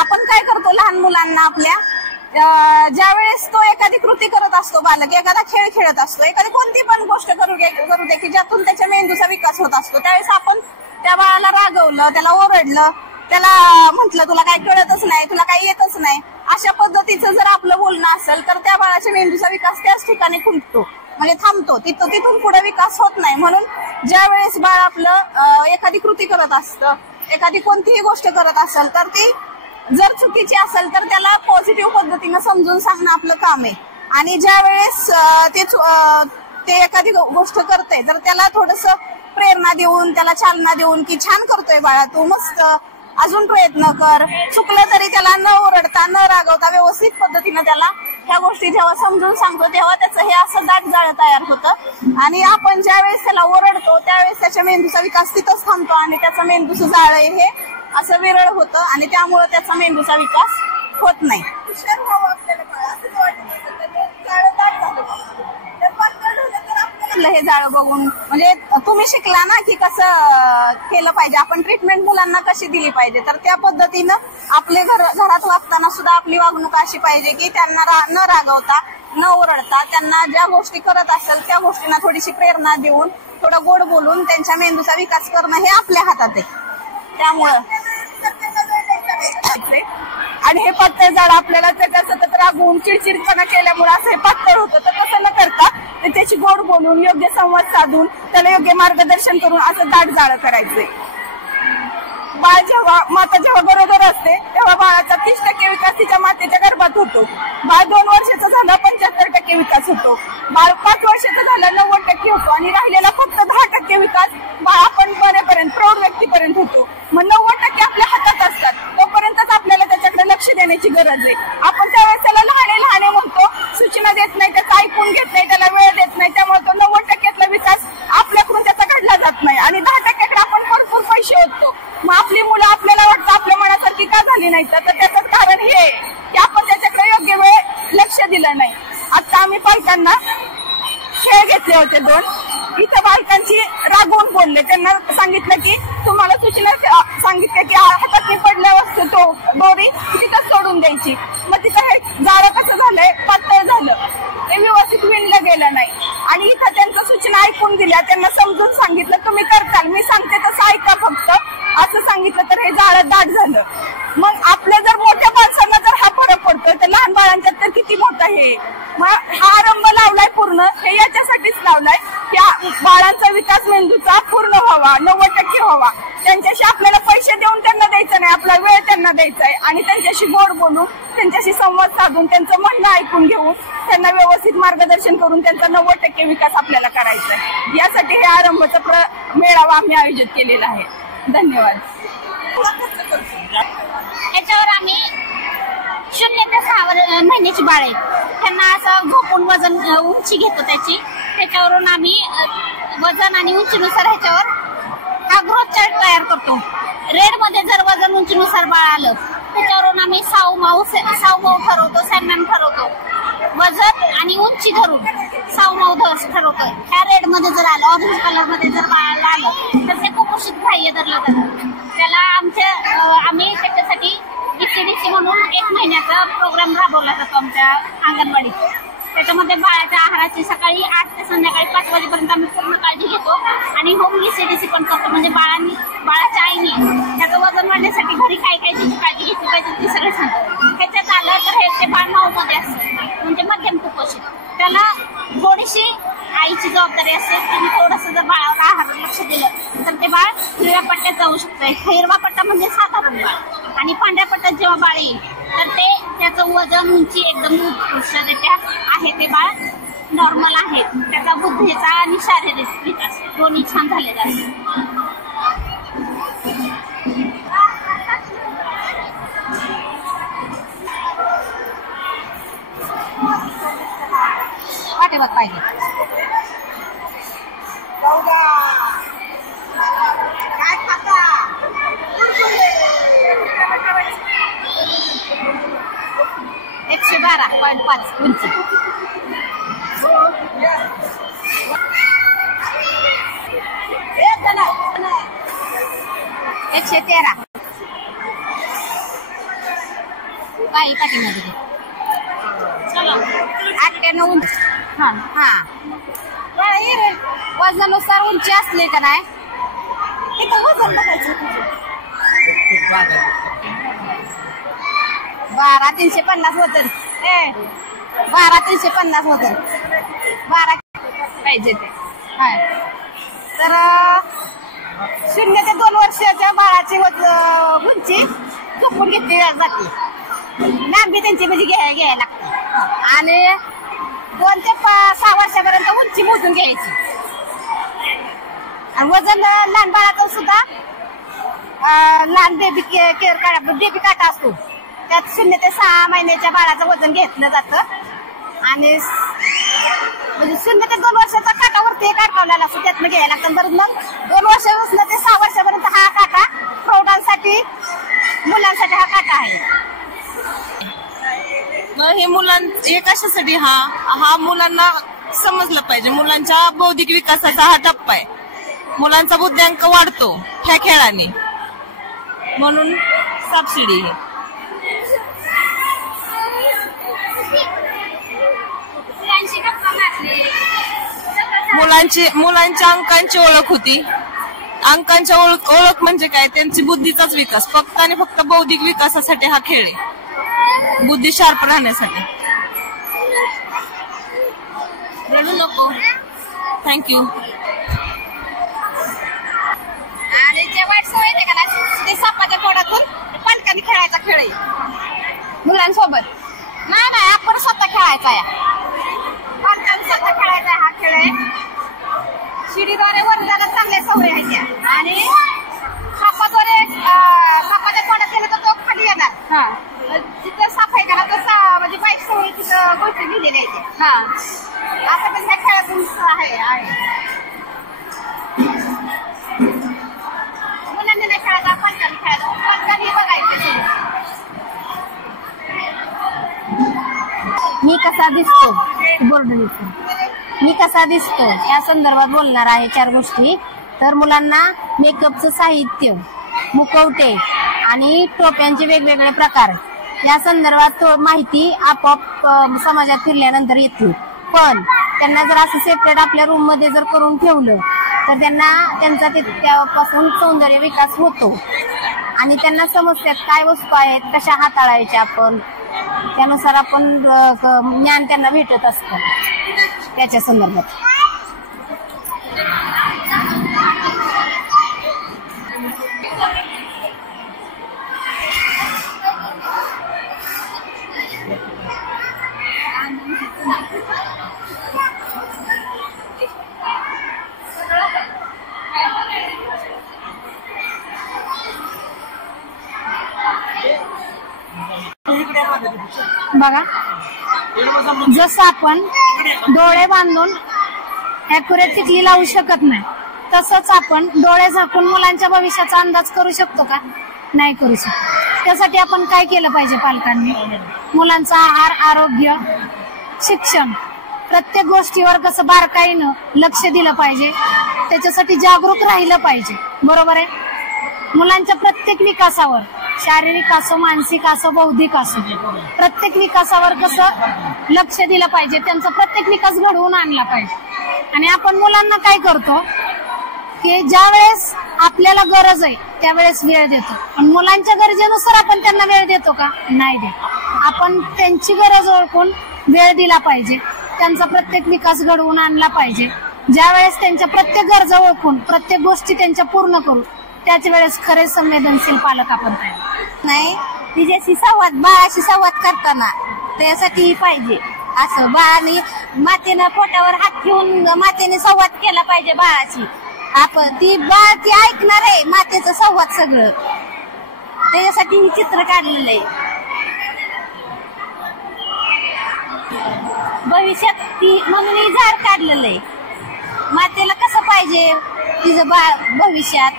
आपण काय करतो लहान मुलांना आपल्या ज्या वेळेस तो एखादी कृती करत असतो, बालक एखादा खेळ खेळत असतो, एखादी कोणती पण गोष्ट करू दे की ज्यातून त्याच्या मेंदूचा विकास होत असतो, त्यावेळेस आपण त्या बाळाला रागवलं, त्याला ओरडलं, त्याला म्हटलं तुला काही कळतच नाही, तुला काही येतच नाही, अशा पद्धतीचं जर आपलं बोलणं असेल तर त्या बाळाच्या मेंदूचा विकास त्याच ठिकाणी खुंटतो, म्हणजे थांबतो. तिथून पुढे विकास होत नाही. म्हणून ज्या वेळेस बाळ आपलं एखादी कृती करत असतं, एखादी कोणतीही गोष्ट करत असेल तर ती जर चुकीची असेल तर त्याला पॉझिटिव्ह पद्धतीनं समजून सांगणं आपलं काम आहे. आणि ज्या वेळेस ते एखादी गोष्ट करते तर त्याला थोडस प्रेरणा देऊन, त्याला चालना देऊन की छान करतोय बाळा तू, मस्त, अजून प्रयत्न कर, चुकलं तरी त्याला न ओरडता न रागवता व्यवस्थित पद्धतीनं त्याला ह्या गोष्टी जेव्हा समजून सांगतो तेव्हा त्याचं हे असं दाट जाळं तयार होतं. आणि आपण ज्या वेळेस त्याला ओरडतो त्यावेळेस त्याच्या मेंदूचा विकास तिथंच थांबतो आणि त्याचं मेंदूचं जाळं हे असं विरळ होतं आणि त्यामुळे त्याचा मेंदूचा विकास होत नाही. हे जाळं बघून म्हणजे तुम्ही शिकला ना की कसं केलं पाहिजे, आपण ट्रीटमेंट मुलांना कशी दिली पाहिजे, तर त्या पद्धतीनं आपले घरात वागताना सुद्धा आपली वागणूक अशी पाहिजे की त्यांना न रागवता न ओरडता त्यांना ज्या गोष्टी करत असेल त्या गोष्टींना थोडीशी प्रेरणा देऊन, थोडं गोड बोलून त्यांच्या मेंदूचा विकास करणं हे आपल्या हातात आहे. त्यामुळं आणि हे पातळ जाळं आपल्याला त्याच्या सतत रागवून चिडचिडपणा केल्यामुळे असं हे पातळ होतं, तर तसं न करता त्याची गोड बोलून योग्य संवाद साधून त्याला योग्य मार्गदर्शन करून असं दाट जाळं करायचंय. माता जेव्हा गरोदर असते तेव्हा बाळाचा 30% विकास तिच्या मातेच्या गर्भात होतो. बाळ 2 वर्षाचं झालं 75% विकास होतो. बाळ 5 वर्षाचं झालं 90% होतो आणि राहिलेला फक्त 10% विकास बाळ आपण बरेपर्यंत प्रौढ व्यक्तीपर्यंत होतो. मग 90% आपल्या हातात असतात, तोपर्यंतच आपल्याला त्याच्याकडे लक्ष देण्याची गरज आहे. आपण त्यावेळेस त्याला लहाने म्हणतो, सूचना देत नाही, त्याचं ऐकून घेत नाही, त्याला वेळ देत नाही, त्यामुळे तो 90%ला विकास आपल्याकडून त्याचा घडला जात नाही आणि 10%कडे आपण भरपूर पैसे होतो. मग आपली मुलं आपल्याला वाटतं आपल्या मनासारखी का झाली नाही, तर त्याचं कारण हे आहे की आपण त्याच्याकडे योग्य वेळ लक्ष दिलं नाही. आता आम्ही पालकांना खेळ घेतले होते 2. इथं बालकांची रागवून बोलले, त्यांना सांगितलं की तुम्हाला सूचना सांगितलं की हातात पडल्यावर तो दोरी तिथं सोडून द्यायची. मग तिथं हे जाळं कसं झालंय, पातळ झालं, ते व्यवस्थित विणलं गेलं नाही. आणि इथं त्यांच्या सूचना ऐकून दिल्या, त्यांना समजून सांगितलं तुम्ही करताल, मी सांगते तसं ऐका फक्त, असं सांगितलं तर हे जाळं दाट झालं. मग आपल्या जर मोठ्या माणसांना जर हा फरक पडतोय तर लहान बाळांच्यात तर किती मोठं हे हा आरंभ लावलाय पूर्ण हे याच्यासाठीच लावलाय की बाळांचा विकास मेंदूचा पूर्ण व्हावा, 90% व्हावा. त्यांच्याशी आपल्याला पैसे देऊन त्यांना द्यायचं नाही, आपला वेळ त्यांना द्यायचा आहे आणि त्यांच्याशी गोड बोलून, त्यांच्याशी संवाद साधून, त्यांचं म्हणणं ऐकून घेऊन, त्यांना व्यवस्थित मार्गदर्शन करून त्यांचा 90% विकास आपल्याला करायचा आहे. यासाठी हे आरंभचा मेळावा आम्ही आयोजित केलेला आहे. धन्यवाद. याच्यावर आम्ही 0 ते 6 महिन्याची बाळ आहेत, त्यांना असं झोपून वजन उंची घेतो त्याच्यावरून आम्ही वजन आणि उंचीनुसार ह्याच्यावर हा ग्रोथ चार्ट तयार करतो. रेड मध्ये जर वजन उंचीनुसार बाळ आलं त्याच्यावरून आम्ही सावमाऊ ठरवतो, सॅनमॅन ठरवतो. वजन आणि उंची धरून सावमाऊ ठरवतो. ह्या रेड मध्ये जर आलं, ऑरेंज कलर मध्ये जर बाळाला आलं तर ते कुपोषित बाह्य धरलं जातं. त्याला आम्ही त्याच्यासाठी ECDC म्हणून 1 महिन्याचा प्रोग्राम राबवला जातो आमच्या अंगणवाडीत. त्याच्यामध्ये बाळाच्या आहाराची सकाळी 8 ते संध्याकाळी 5 वाजेपर्यंत आम्ही पूर्ण काळजी घेतो आणि होम ECDC पण करतो. म्हणजे बाळाच्या आईने त्याचं वजन वाढण्यासाठी घरी काय काय त्याची काळजी घेतली पाहिजे ते सगळं सांगतो. ह्याच्यात आलं तर हे ते बाळ 9 मध्ये असतं, म्हणजे मध्यम कुपोषित. त्याला थोडीशी आईची जबाबदारी असते. त्यांनी थोडंसं जर बाळावर आहारावर लक्ष दिलं तर ते बाळ हिरव्या पट्ट्यात जाऊ शकतं. हिरवा पट्टा म्हणजे साधारण बाळ आणि पांढऱ्या पट्ट्यात जेव्हा बाळ येईल तर त्याचं वजन उंची एकदम उत्कृष्ट आहे. ते बाळ नॉर्मल आहे. त्याचा बुद्धीचा आणि शारीरिक विकास दोन्ही छान झालेला आहे. पाठीमाग पाहिजे काय खाता 112.5 उंची. एकशे 13 काही पाठीमध्ये 98 उंची. हा वजनानुसार उंची असली का नाही तिथं वजन बघायचं. 12,350 वजन. 12,350 वजन 12 पाहिजे ते. तर 0 ते 2 वर्षाच्या बाळाची उंची झोपून घेतली जाते. लांबी त्यांची म्हणजे घ्यायला लागते आणि 2 ते 6 वर्षापर्यंत उंची मोजून घ्यायची. आणि वजन लहान बाळाचं सुद्धा लहान बेबी केअर काढा, बेबी काटा असतो त्यात 0 ते 6 महिन्याच्या बाळाचं वजन घेतलं जातं आणि म्हणजे 0 ते 2 वर्षाचा काटावरती काढवलेला असतो त्यातनं घ्यायला लागतं. बरं मग 2 वर्षापासून ते 6 वर्षापर्यंत हा काटा प्रौढांसाठी, मुलांसाठी हा काटा आहे. हे कशासाठी हा मुलांना समजलं पाहिजे. मुलांच्या बौद्धिक विकासाचा हा टप्पा आहे. मुलांचा बुद्ध्यांक वाढतो ह्या खेळाने, म्हणून सबसिडी. मुलांच्या अंकांची ओळख होती. अंकांच्या ओळख म्हणजे काय, त्यांची बुद्धीचाच विकास. फक्त आणि फक्त बौद्धिक विकासासाठी हा खेळ आहे, बुद्धी शार्प राहण्यासाठी. रडू नको. थँक्यू. आणि जे वाईट सवय येते का ते सापाच्या पोटातून पालकांनी खेळायचा खेळ आहे मुलांसोबत. नाही आपण स्वतः खेळायचा आहे, पालकांनी स्वतः खेळायचा हा खेळ आहे. शिडीद्वारे वर जायला चांगल्या सवय आहेत त्या. आणि सापाद्वारे सापाच्या तोंडात गेलं तर तो खाली येणार. जिथं साप आहे का तसा म्हणजे वाईट सवय तिथं गोष्टी लिहिलेल्या आहेत. आता पण त्या खेळातून आहे. मुलांनी नाही खेळायचा, पालकांनी खेळायचा. पालकांनी बघायचं मी कसा दिसतो, बोर्ड दिसतो, मी कसा दिसतो या संदर्भात बोलणार आहे 4 गोष्टी. तर मुलांना मेकअपचं साहित्य, मुखवटे आणि टोप्यांचे वेगवेगळे प्रकार या संदर्भात माहिती आपोआप समाजात फिरल्यानंतर येते. पण त्यांना जर असं सेपरेट आपल्या रूम मध्ये जर करून ठेवलं तर त्यांचा त्यापासून सौंदर्य विकास होतो आणि त्यांना समजतात काय वस्तू आहेत, कशा हाताळायच्या आपण, त्यानुसार आपण ज्ञान त्यांना भेटत असतं त्याच्या संदर्भात. बघा, जसं आपण डोळे बांधून ऍक्युरेट टिकली लावू शकत नाही, तसंच आपण डोळे झाकून मुलांच्या भविष्याचा अंदाज करू शकतो का? नाही करू शकतो. त्यासाठी आपण काय केलं पाहिजे? पालकांनी मुलांचा आहार, आरोग्य, शिक्षण, प्रत्येक गोष्टीवर कसं बारकाईनं लक्ष दिलं पाहिजे, त्याच्यासाठी जागरूक राहिलं पाहिजे. बरोबर आहे. मुलांच्या प्रत्येक विकासावर, शारीरिक असो, मानसिक असो, बौद्धिक असो, प्रत्येक विकासावर कसं लक्ष दिलं पाहिजे, त्यांचा प्रत्येक विकास घडवून आणला पाहिजे. आणि आपण मुलांना काय करतो की ज्या वेळेस आपल्याला गरज आहे त्यावेळेस वेळ देतो, पण मुलांच्या गरजेनुसार आपण त्यांना वेळ देतो का? नाही देत. आपण त्यांची गरज ओळखून वेळ दिला पाहिजे, त्यांचा प्रत्येक विकास घडवून आणला पाहिजे. ज्या वेळेस त्यांच्या प्रत्येक गरजा ओळखून प्रत्येक गोष्टी त्यांच्या पूर्ण करू, त्याच वेळेस खरे संवेदनशील पालक आपण तयार. नाही, तिच्याशी बाळाशी संवाद करताना त्यासाठी पाहिजे असं बाळाने मातेनं पोटावर हात ठेवून मातेने संवाद केला पाहिजे बाळाशी. आपण बाळ ती ऐकणार आहे मातेचा संवाद सगळं, त्याच्यासाठी ही चित्र काढलेलं आहे. भविष्यात ती म्हणून ही झाड काढलेलं आहे. मातेला कसं पाहिजे तिचं बाळ भविष्यात.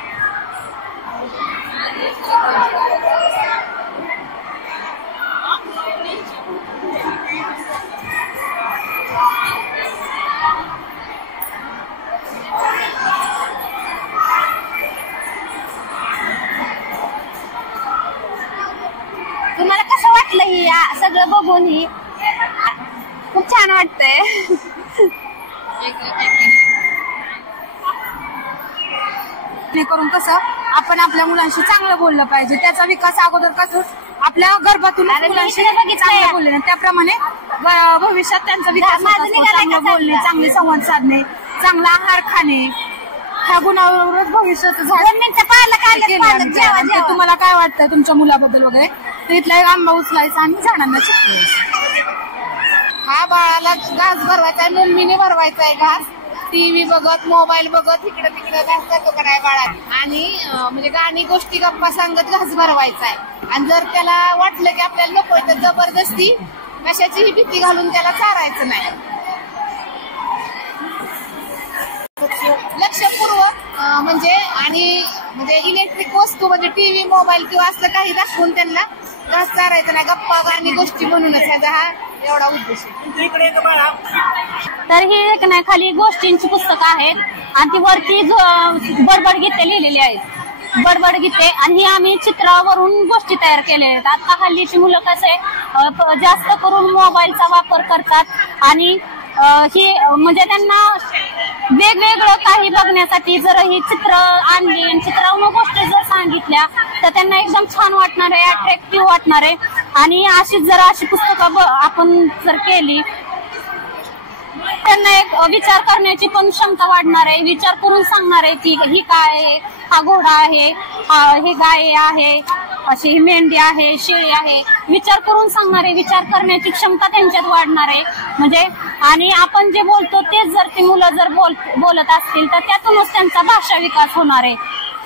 तुम्हाला कसं वाटलं ही सगळं बघून? ही खूप छान वाटतंय. करून कसं आपण आपल्या मुलांशी चांगलं बोललं पाहिजे. त्याचा विकास अगोदर कसं आपल्या गर्भातून मुलांशी चांगलं बोलणे, त्याप्रमाणे भविष्यात त्यांचा विकास चांगलं बोलणे, चांगले संवाद साधणे, चांगला आहार खाणे, ह्या गुणावरच भविष्यात. तुम्हाला काय वाटतं तुमच्या मुलाबद्दल वगैरे? इथला एक आंबा उचलायचा आणि झाडांना चिकटायचं. हा बाळाला घास भरवायचा, मम्मीने भरवायचा आहे घास. टीव्ही बघत, मोबाईल बघत इकडे तिकडे घास जातो का नाही बाळाला. आणि म्हणजे गाणी गोष्टी गप्पा सांगत घास भरवायचा आहे. आणि जर त्याला वाटलं की आपल्याला नकोय तर जबरदस्ती कशाचीही भीती घालून त्याला चारायचं नाही. लक्षपूर्वक म्हणजे आणि म्हणजे इलेक्ट्रिक वस्तू म्हणजे टीव्ही, मोबाईल किंवा असं काही दाखवून त्यांना घास चारायचं नाही. गप्पा गाणी गोष्टी म्हणूनच ह्याचा हा एवढा उद्देश आहे. तर ही एक नाही खाली गोष्टींची पुस्तकं आहेत आणि ती वरती बडबड गीते लिहिलेली आहेत. बडबड गीते आणि ही आम्ही चित्रावरून गोष्टी तयार केलेल्या आहेत. आता हल्लीची मुलं कसे जास्त करून मोबाईलचा वापर करतात आणि ही म्हणजे त्यांना वेगवेगळं काही बघण्यासाठी जर ही चित्र आणली आणि चित्रावरून गोष्टी जर सांगितल्या तर त्यांना एकदम छान वाटणार आहे, अट्रॅक्टिव्ह वाटणार आहे. आणि अशी पुस्तकं आपण जर केली त्यांना एक विचार करण्याची पण क्षमता वाढणार आहे. विचार करून सांगणार आहे की ही काय आहे, हा घोडा आहे, हे गाय आहे, अशी ही मेंढी आहे, शेळी आहे. विचार करून सांगणारे, विचार करण्याची क्षमता त्यांच्यात वाढणार आहे. म्हणजे आणि आपण जे बोलतो तेच जर ती मुलं जर बोलत असतील तर त्यातूनच त्यांचा भाषा विकास होणार आहे.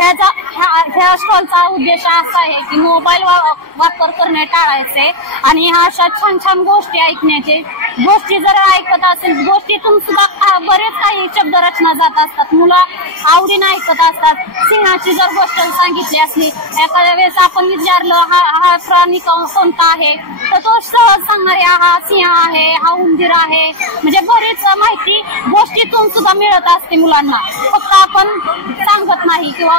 ह्या स्टॉलचा उद्देश असा आहे की मोबाईल वापर करणे टाळायचे आणि ह्या अशा छान छान गोष्टी ऐकण्याचे. गोष्टी जर ऐकत असेल, गोष्टीतून सुद्धा बरेच काही शब्द रचना जात असतात, मुलं आवडीनं ऐकत असतात. सिंहाची जर गोष्ट सांगितली असली, एखाद्या वेळेस आपण विचारलं हा प्राणी कोणता आहे तर तो सहज सांगणारे हा सिंह आहे, हा उंदीर आहे. म्हणजे बरीच माहिती गोष्टीतून सुद्धा मिळत असते मुलांना. फक्त आपण सांगत नाही किंवा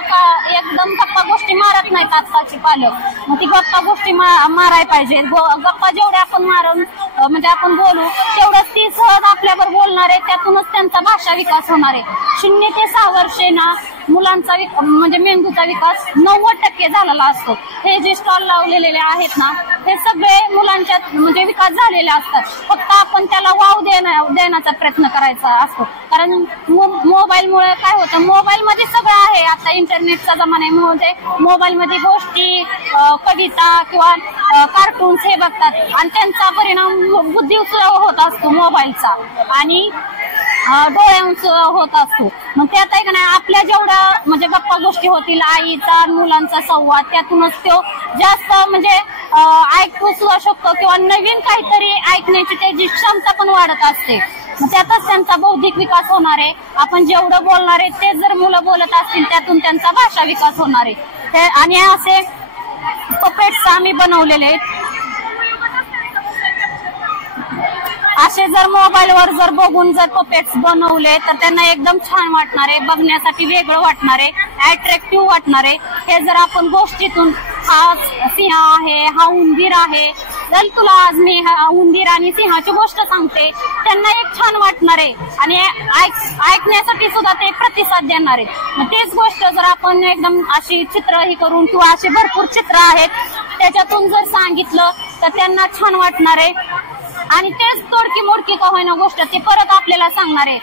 एकदम गप्पा गोष्टी मारत नाहीत आजकालचे पालक. मग ती गप्पा गोष्टी मारायला पाहिजे. गप्पा जेवढ्या आपण मारून म्हणजे आपण बोलू तेवढंच ती सहज आपल्यावर बोलणार आहे. त्यातूनच त्यांचा भाषा विकास होणार आहे. 0 ते 6 वर्षे ना मुलांचा म्हणजे मेंदूचा विकास 90% झालेला असतो. हे जे स्टॉल लावलेले आहेत ना ते सगळे मुलांच्या म्हणजे विकास झालेले असतात. फक्त आपण त्याला वाव देण्याचा प्रयत्न करायचा असतो. कारण मोबाईलमुळे काय होतं, मोबाईलमध्ये सगळं आहे. आता इंटरनेटचा जमाना आहे, म्हणजे मोबाईलमध्ये गोष्टी, कविता किंवा कार्टून्स हे बघतात आणि त्यांचा परिणाम बुद्धीवर सुद्धा होत असतो मोबाईलचा आणि डोळ्यांचा होत असतो. मग त्यात आहे का नाही, आपल्या जेवढ्या म्हणजे गप्पा गोष्टी होतील, आईचा मुलांचा संवाद, त्यातूनच तो जास्त म्हणजे ऐकू सुद्धा शकतो किंवा नवीन काहीतरी ऐकण्याची त्याची क्षमता पण वाढत असते. त्यातच त्यांचा बौद्धिक विकास होणार आहे. आपण जेवढं बोलणार आहे ते जर मुलं बोलत असतील त्यातून त्यांचा भाषा विकास होणार आहे. आणि असे पपेट्स आम्ही बनवलेले आहेत. असे जर मोबाईलवर जर बघून जर पपेट्स बनवले तर त्यांना एकदम छान वाटणार आहे, बघण्यासाठी वेगळं वाटणार आहे, अट्रॅक्टिव्ह वाटणार आहे. हे जर आपण गोष्टीतून हा सिंह आहे, हा उंदीर आहे, जर तुला आज मी उंदीर आणि सिंहाची गोष्ट सांगते, त्यांना एक छान वाटणार आहे आणि ऐकण्यासाठी सुद्धा ते प्रतिसाद देणार आहेत. मग तेच गोष्ट जर आपण एकदम अशी चित्र ही करून किंवा असे भरपूर चित्र आहेत त्याच्यातून जर सांगितलं तर त्यांना छान वाटणार आहे. आणि तेच तोडकी मोडकी का होईना गोष्ट ते परत आपल्याला सांगणार आहे,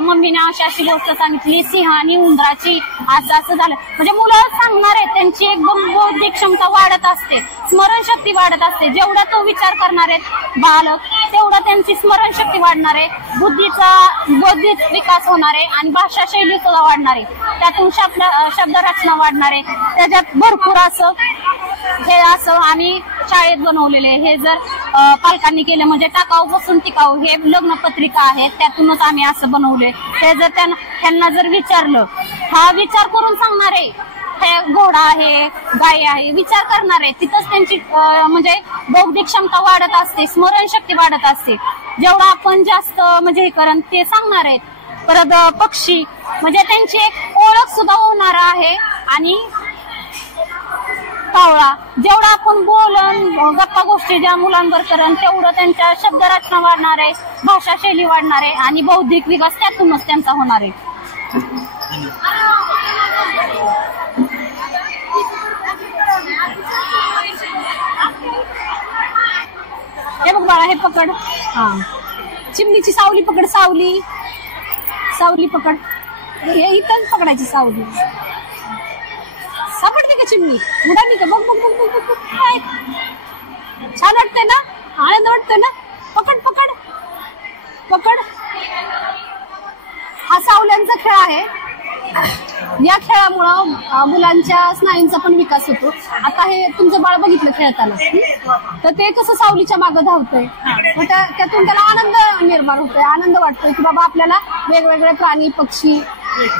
मम्मीने अशी अशी गोष्ट सांगितली, सिंह आणि उंदराची असं असं झालं. म्हणजे मुलं सांगणार आहे, त्यांची एकदम बौद्धिक क्षमता वाढत असते, स्मरणशक्ती वाढत असते. जेवढा तो विचार करणार आहेत बालक तेवढा त्यांची स्मरणशक्ती वाढणार आहे, बौद्धिक विकास होणार आहे आणि भाषा शैली सुद्धा वाढणार आहे. त्यातून शब्दरचना वाढणार आहे. त्याच्यात भरपूर असं हे असं आम्ही शाळेत बनवलेले. हे जर पालकांनी केलं म्हणजे टाकाऊ पासून टिकाऊ हे लग्नपत्रिका आहेत, त्यातूनच आम्ही असं बनवले. ते जर त्यांना जर विचारलं, हा विचार करून सांगणार आहे, हे घोडा आहे, गाय आहे, विचार करणार आहे. तिथंच त्यांची म्हणजे बौद्धिक क्षमता वाढत असते, स्मरणशक्ती वाढत असते. जेवढं आपण जास्त म्हणजे हे करण ते सांगणार आहेत. परत पक्षी म्हणजे त्यांची एक ओळख सुद्धा होणार आहे. आणि कावळा जेवढा आपण बोलन गप्पा गोष्टी ज्या मुलांवर करण तेवढं त्यांच्या शब्दरचना वाढणार आहे, भाषा शैली वाढणार आहे आणि बौद्धिक विकास त्यातूनच त्यांचा होणार आहे. हे बघ बाळा, हे पकड. हा, चिमणीची सावली पकड. सावली पकड. हे इथंच पकडायची सावली. सापडते का चिमणी? उडाली का? बघ बघ बघ बघ बघ. छान वाटते ना, आनंद वाटतोय ना. पकड पकड पकड. हा सावल्यांचा खेळ आहे. या खेळामुळं मुलांच्या स्नायूंचा पण विकास होतो. आता हे तुमचं बाळ बघितलं खेळताना, तर ते कसं सावलीच्या मागं धावतंय, त्यातून त्याला आनंद निर्माण होतोय, आनंद वाटतोय की बाबा आपल्याला वेगवेगळे प्राणी पक्षी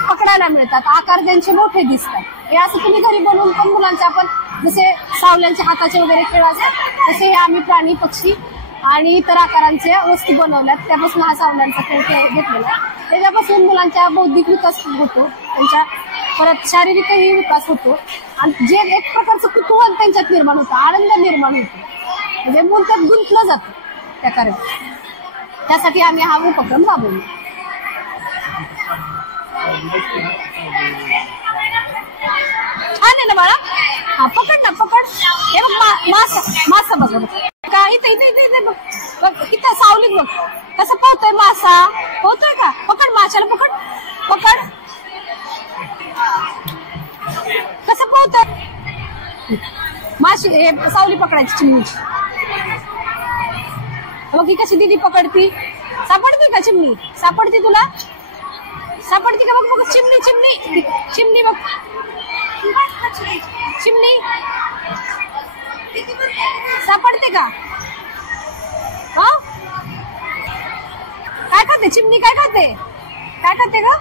पकडायला मिळतात, आकार त्यांचे मोठे दिसतात. हे असं तुम्ही घरी बनवून पण मुलांच्या आपण जसे सावल्यांच्या हाताचे वगैरे खेळ असतात तसे हे आम्ही प्राणी पक्षी आणि इतर आकारांच्या वस्तू बनवल्यात. त्यापासून हा सावल्यांचा खेळ घेतलेला आहे. त्याच्यापासून मुलांचा बौद्धिक विकास होतो, त्यांच्या परत शारीरिकही विकास होतो आणि जे एक प्रकारचं कुतूहल त्यांच्यात निर्माण होतं, आनंद निर्माण होतो. म्हणजे मूल त्यात गुंतलं जातं त्या कार्यात. त्यासाठी आम्ही हा उपक्रम राबवला. छान आहे ना बाळा? हा, पकड ना पकड. हे बघ मासा बघ का इथे बघ, इथं सावलीत बघ कसं पोहतोय मासा. पोहतोय का? पकड माशाला, पकड पकड. कसं पोहतोय माशी? हे सावली पकडायची चिमणीची. बघ ही कशी दिदी पकडती. सापडती का चिमणी? सापडती तुला? सापडती का? बघ बघ चिमणी चिमणी चिमणी बघ. चिमणी सापडते का? हा, काय खाते चिमणी? काय खाते? काय खाते का?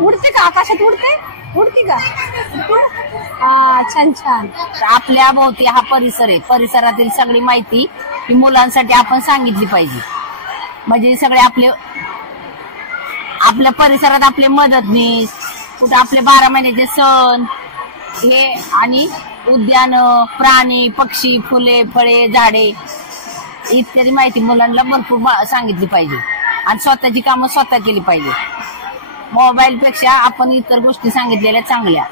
उडते का? आकाशात उडते का? हा, छान छान. आपल्या भोवती हा परिसर आहे, परिसरातील सगळी माहिती ही मुलांसाठी आपण सांगितली पाहिजे. म्हणजे सगळे आपल्या परिसरात आपले मदतनीस, कुठे आपले 12 महिन्याचे सण हे आणि उद्यान, प्राणी पक्षी, फुले फळे झाडे इत्यादी माहिती मुलांना भरपूर सांगितली पाहिजे आणि स्वतःची कामं स्वतः केली पाहिजे. मोबाईल पेक्षा आपण इतर गोष्टी सांगितलेल्या चांगल्या.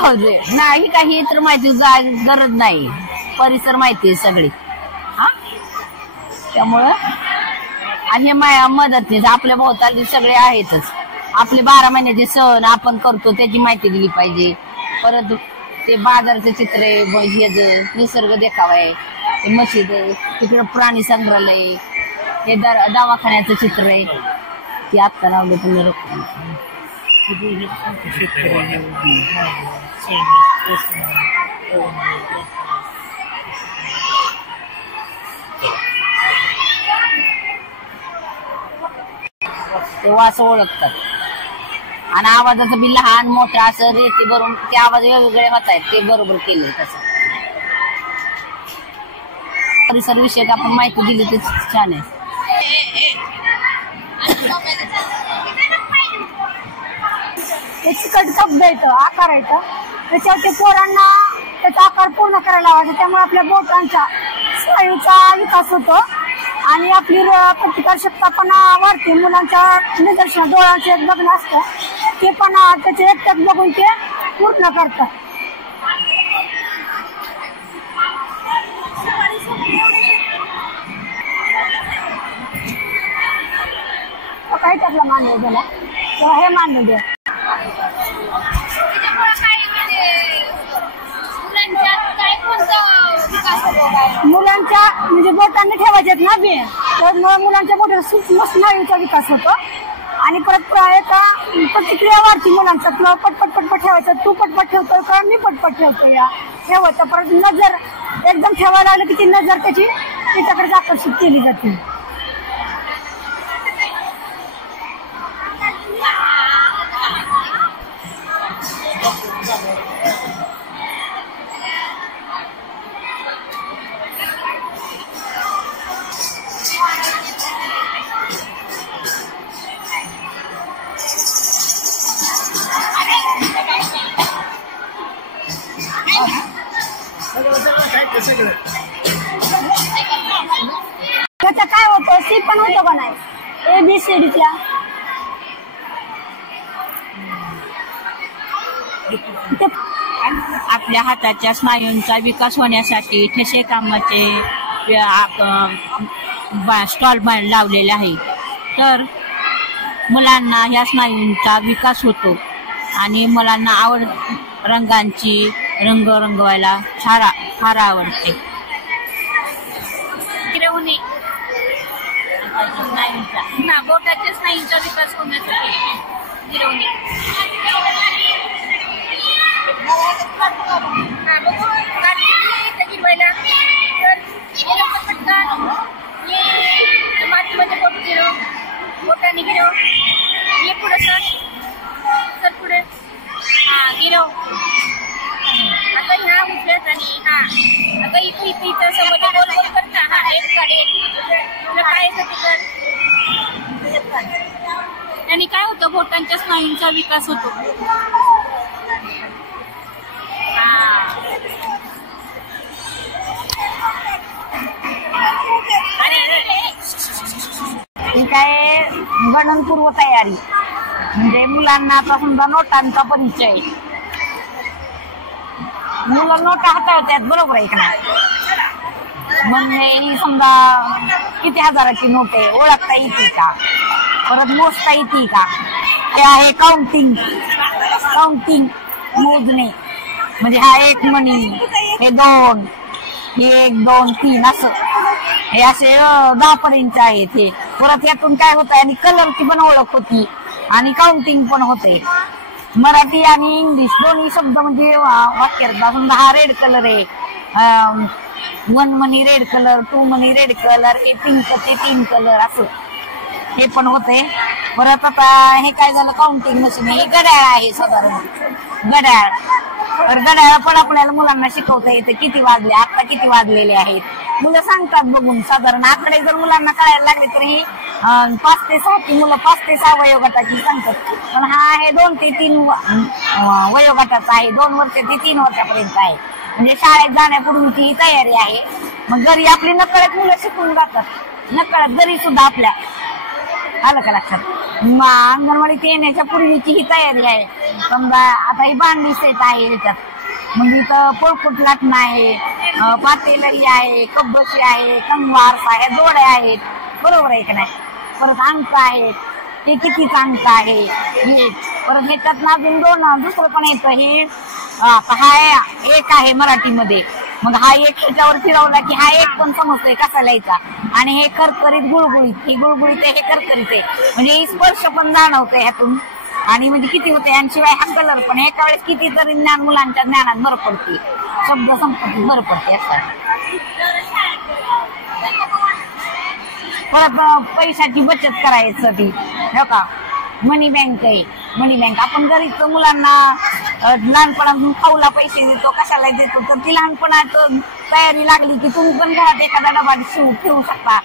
नाही काही तर माहिती गरज नाही, परिसर माहिती आहे सगळी हा. त्यामुळं आणि मदतनीस आपल्या भोवताली सगळे आहेतच. आपले 12 महिन्याचे सण आपण करतो त्याची माहिती दिली पाहिजे. परत ते बाजारचं चित्र आहे, हे निसर्ग देखावा आहे, ते मशीद, तिकडं प्राणी संग्रहालय, हे दवाखान्याचं चित्र आहे ते आत्ता लावलं तुम्ही. ते वास ओळखतात आणि आवाजाचं बी लहान मोठं असं रेती भरून ते आवाज वेगवेगळे होत आहेत, ते बरोबर केले. तसं परिसर विषयक आपण माहिती दिली तर छान आहे. चिकट कप द्यायचं, आकार येतं त्याच्यावरती पोरांना त्याचा आकार पूर्ण करायला लावायचा. त्यामुळे आपल्या बोटांचा स्नायूचा विकास होतो आणि आपली प्रतिकारशक्ती पण वाढते. मुलांच्या निदर्शन डोळ्यांचे एक बघणं असतं ते पण त्याचे एक बघून ते पूर्ण करतात. काही टाकला मानव गेला तेव्हा हे मानव द्या. मुलांच्या म्हणजे बोटांनी ठेवायचे ना बी, तर मुलांच्या बोटाला स्नायूचा विकास होतो आणि परत एका प्रतिक्रिया वाढती मुलांचा. तुला पटपट पटपट ठेवायचं, तू पटपट ठेवतो का मी पटपट ठेवतो या ठेवायचं. परत नजर एकदम ठेवायला लागलं की ती नजर त्याच्याकडे आकर्षित केली जाते. त्याचं काय होतं, सी पण होतं का नाही, ABCDच्या आपल्या हाताच्या स्नायूंचा विकास होण्यासाठी ठसे कामाचे स्टॉल लावलेले आहे. तर मुलांना ह्या स्नायूंचा विकास होतो आणि मुलांना रंगांची रंग रंगवायला फार आवडते. बोटाच्या स्नायूंचा विकास होण्यासाठी गिरवणे. गिरवायला तर मातीमध्ये बोट गिरव, बोटाने गिरव, ये पुढे सर पुढे गिरव. आता ह्या उठल्यात आणि आता इथं समोर गोल गोल करता. एक तुला काय कर. आणि काय होतं, बोटांच्या स्नायूंचा विकास होतो. ही काय गणन पूर्व तयारी म्हणजे मुलांना आता समजा नोटांचा परिचय, मुलं नोटा हाताळतात बरोबर आहे का. म्हणजे ही समजा किती हजाराची नोट आहे ओळखता येते का, परत मोजता येते का, ते आहे काउंटिंग मोजणे. म्हणजे हा 1 मणी, हे 2, हे 1 2 3 असं हे असे 10 पर्यंत आहेत. हे परत यातून काय होत आहे आणि कलरची पण ओळख होती आणि काउंटिंग पण होते. मराठी आणि इंग्लिश दोन्ही शब्द म्हणजे वाक्यात. समजा हा रेड कलर आहे, 1 मनी रेड कलर, 2 मनी रेड कलर, हे पिंक ते 3 कलर असं हे पण होते. परत आता हे काय झालं काउंटिंग मशीन, हे घड्याळ आहे साधारण घड्याळ. तर घड्याळ पण आपल्याला मुलांना शिकवता येते किती वाजले, आता किती वाजलेले आहेत मुलं सांगतात बघून. साधारण आकडे जर मुलांना कळायला लागले तर ही 5 ते 6 ती मुलं 5 ते 6 वयोगटाची सांगतात. पण हा आहे 2 ते 3 वयोगटाचा आहे, 2 वर्ष ते 3 वर्षापर्यंत आहे. म्हणजे शाळेत जाण्यापूर्वीची तयारी आहे. मग घरी आपली नकळत मुलं शिकून जातात, नकळत घरी सुद्धा आपल्या. आलं का लक्षात. अंगणवाडीत येण्याच्या पूर्वीची ही तयारी आहे. समजा आता ही भांडी सेट आहे याच्यात, मग इथं पोळपूट लाटणं आहे, पातेलरी आहे, कब्बशी आहे, कंगवार आहे, जोड्या आहेत, बरोबर आहे का नाही. परत अंक आहेत, ते कितीचा अंक आहे हे. परत ह्याच्यात अजून दुसरं पण येतं. हे हा एक आहे मराठीमध्ये, मग हा एक ह्याच्यावर फिरवला की हा एक पण समजतोय कसा लिहायचा. आणि हे करकरीत गुळगुळीत, हे गुळगुळीत आहे, हे करकरीत आहे, म्हणजे स्पर्श पण जाणवतोय ह्यातून. आणि म्हणजे किती होते, आणि शिवाय हा कलर पण एका वेळेस कितीतरी ज्ञान मुलांच्या ज्ञानात भर पडते, शब्द संपत्तीत भर पडते. परत पैशाची बचत करायसाठी हो का, मनी बँक आहे. मनी बँक आपण गरीब मुलांना लहानपणापासून खाऊला पैसे देतो, कशाला देतो, तर ती लहानपणात तयारी लागली की तुम्ही पण घरात एखादा डबा ठेवू शकता.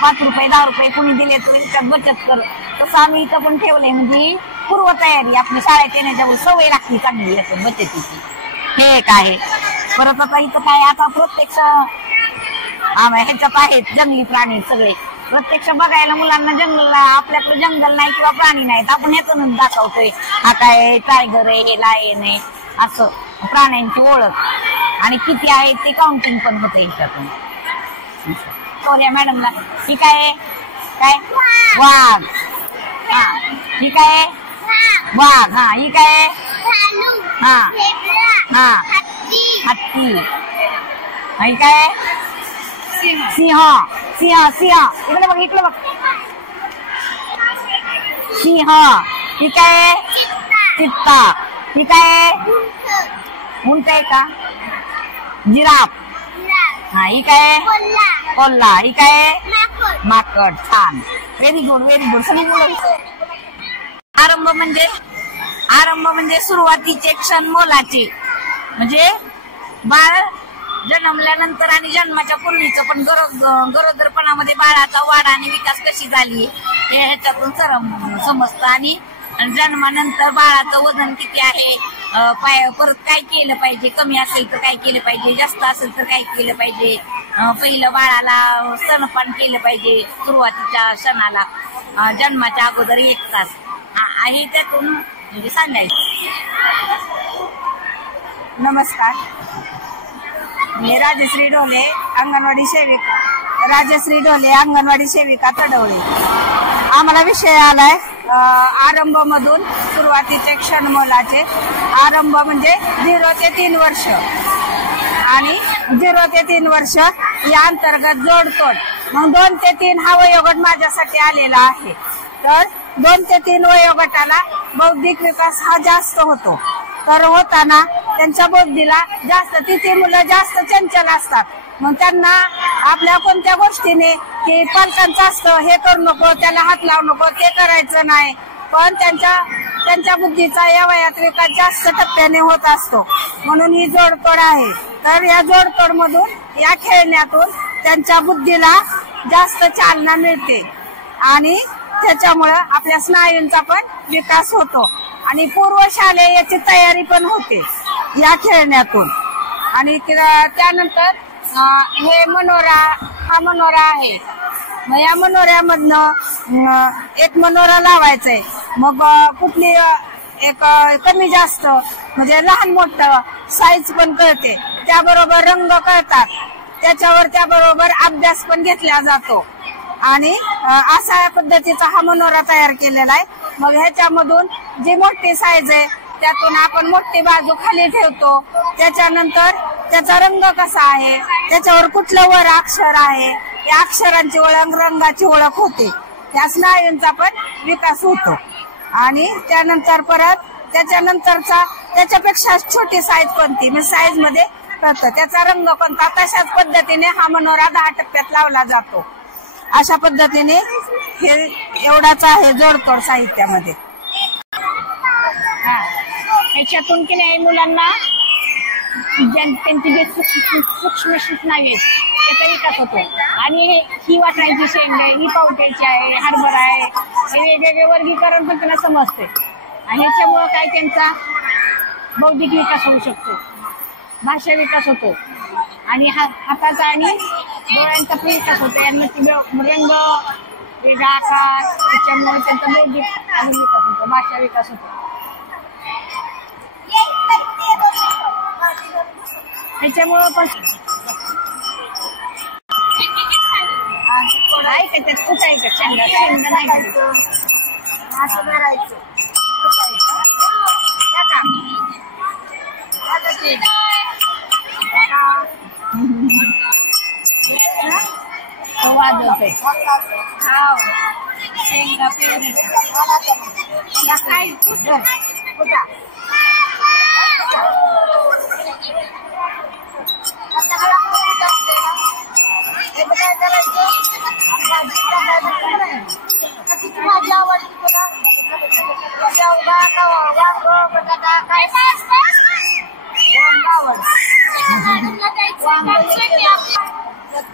5 रुपये 10 रुपये कोणी दिले तर त्यात बचत कर. तसं आम्ही इथं पण ठेवलंय, म्हणजे पूर्व तयारी आपली शाळेत येण्याच्या सवय लागते चांगली असं बचतीची. हे एक आहे. परत आता इथं काय, आता प्रत्यक्ष ह्याच्यात आहेत जंगली प्राणी सगळे. प्रत्यक्ष बघायला मुलांना जंगल, आपल्याकडे जंगल नाही किंवा प्राणी नाहीत, आपण ह्यातूनच दाखवतोय. हा काय टायगर आहे, हे लायन आहे, असं प्राण्यांची ओळख आणि किती आहे ते काउंटिंग पण होतं ह्याच्यातून. सोनिया मॅडमला ही काय काय वाघ, हा ही काय वाघ, हा ही काय हा हा हत्ती, ही काय सिंह. सिंह सिंह इकडे बघ, इकडे बघ, सिंह. ही काय चित्ता. ही काय उंट आहे का, जिराफ. हा ही काय कोल्हा. ही काय माकड. छान, व्हेरी गुड व्हेरी गुड. सगळी मुलं. आरंभ म्हणजे सुरुवातीचे क्षण मोलाचे, म्हणजे बाळ जन्मल्यानंतर आणि जन्माच्या पूर्वीचं पण गरोदरपणामध्ये बाळाचा वाढ आणि विकास कशी झाली हे ह्याच्यातून समजतं. आणि जन्मानंतर बाळाचं वजन किती आहे, परत काय केलं पाहिजे, कमी असेल तर काय केलं पाहिजे, जास्त असेल तर काय केलं पाहिजे, पहिलं बाळाला स्तनपान केलं पाहिजे सुरुवातीच्या क्षणाला, जन्माच्या अगोदर 1 तास आहे त्यातून म्हणजे सांगायचं. नमस्कार, मी राजश्री ढोले, अंगणवाडी सेविका. राजश्री ढोले, अंगणवाडी सेविका तडवळे. आम्हाला विषय आलाय आरंभ मधून सुरुवातीचे क्षण मोलाचे. आरंभ म्हणजे 0 ते 3 वर्ष आणि 0 ते 3 वर्ष या अंतर्गत जोडतोड. मग 2 ते 3 हा वयोगट माझ्यासाठी आलेला आहे. तर 2 ते 3 वयोगटाला बौद्धिक विकास हा जास्त होतो. तर होताना त्यांच्या बुद्धीला जास्त, तिथे मुलं जास्त चंचल असतात. मग त्यांना आपल्या कोणत्या गोष्टीने की पालकांचं असतं हे करू नको, त्याला हात लावू नको, ते करायचं नाही, पण त्यांच्या बुद्धीचा या वयात विकास जास्त टप्प्याने होत असतो. म्हणून ही जोडतोड आहे. तर या जोडतोड मधून, या खेळण्यातून त्यांच्या बुद्धीला जास्त चालना मिळते आणि त्याच्यामुळं आपल्या स्नायूंचा पण विकास होतो आणि पूर्वशालेय याची तयारी पण होते या खेळण्यातून. आणि त्यानंतर हे मनोरा, हा मनोरा आहे. मग या मनोऱ्यामधनं एक मनोरा लावायचंय. मग कुठली एक कमी जास्त म्हणजे लहान मोठं साईज पण कळते, त्याबरोबर रंग कळतात, त्याबरोबर अभ्यास पण घेतला जातो. आणि अशा पद्धतीचा हा मनोरा तयार केलेला आहे. मग ह्याच्यामधून जी मोठी साईज आहे त्यातून आपण मोठी बाजू खाली ठेवतो. त्याच्यानंतर त्याचा रंग कसा आहे, त्याच्यावर कुठलं वर अक्षर आहे, या अक्षरांची ओळख, रंगाची ओळख होते. त्या स्नायूंचा पण विकास होतो. आणि त्यानंतर परत त्याच्यानंतरचा त्याच्यापेक्षा छोटी साईज कोणती, मग साईज मध्ये कळतं त्याचा रंग कोणता. तशाच पद्धतीने हा मनोरा 10 टप्प्यात लावला जातो. अशा पद्धतीने हे एवढाच आहे जोडतोड साहित्यामध्ये. ह्याच्यातून की नाही मुलांना त्यांची जे सूक्ष्म सूचना आहेत त्याचा विकास होतो. आणि ही वाटायची शेंग आहे, ही पावट्याची आहे, हरभरा आहे, हे वेगवेगळे वर्गीकरण पण त्यांना समजते. आणि ह्याच्यामुळं काय त्यांचा बौद्धिक विकास होऊ शकतो, भाषा विकास होतो आणि हाताचा आणि डोळ्यांचा पण विकास होतो. यांना रंग, वेगळा आकार, त्याच्यामुळे त्यांचा बौद्धिक आणि विकास होतो, भाषा विकास होतो. त्याच्यामुळं पण नाही का त्यात कुठायचं शेंगा शेंगा नाही घालायचं. असं करायचं वाजवत आहे. शेंगा पेरणी काय कुठा भाजी आवडली तुला वांग बटाटा काय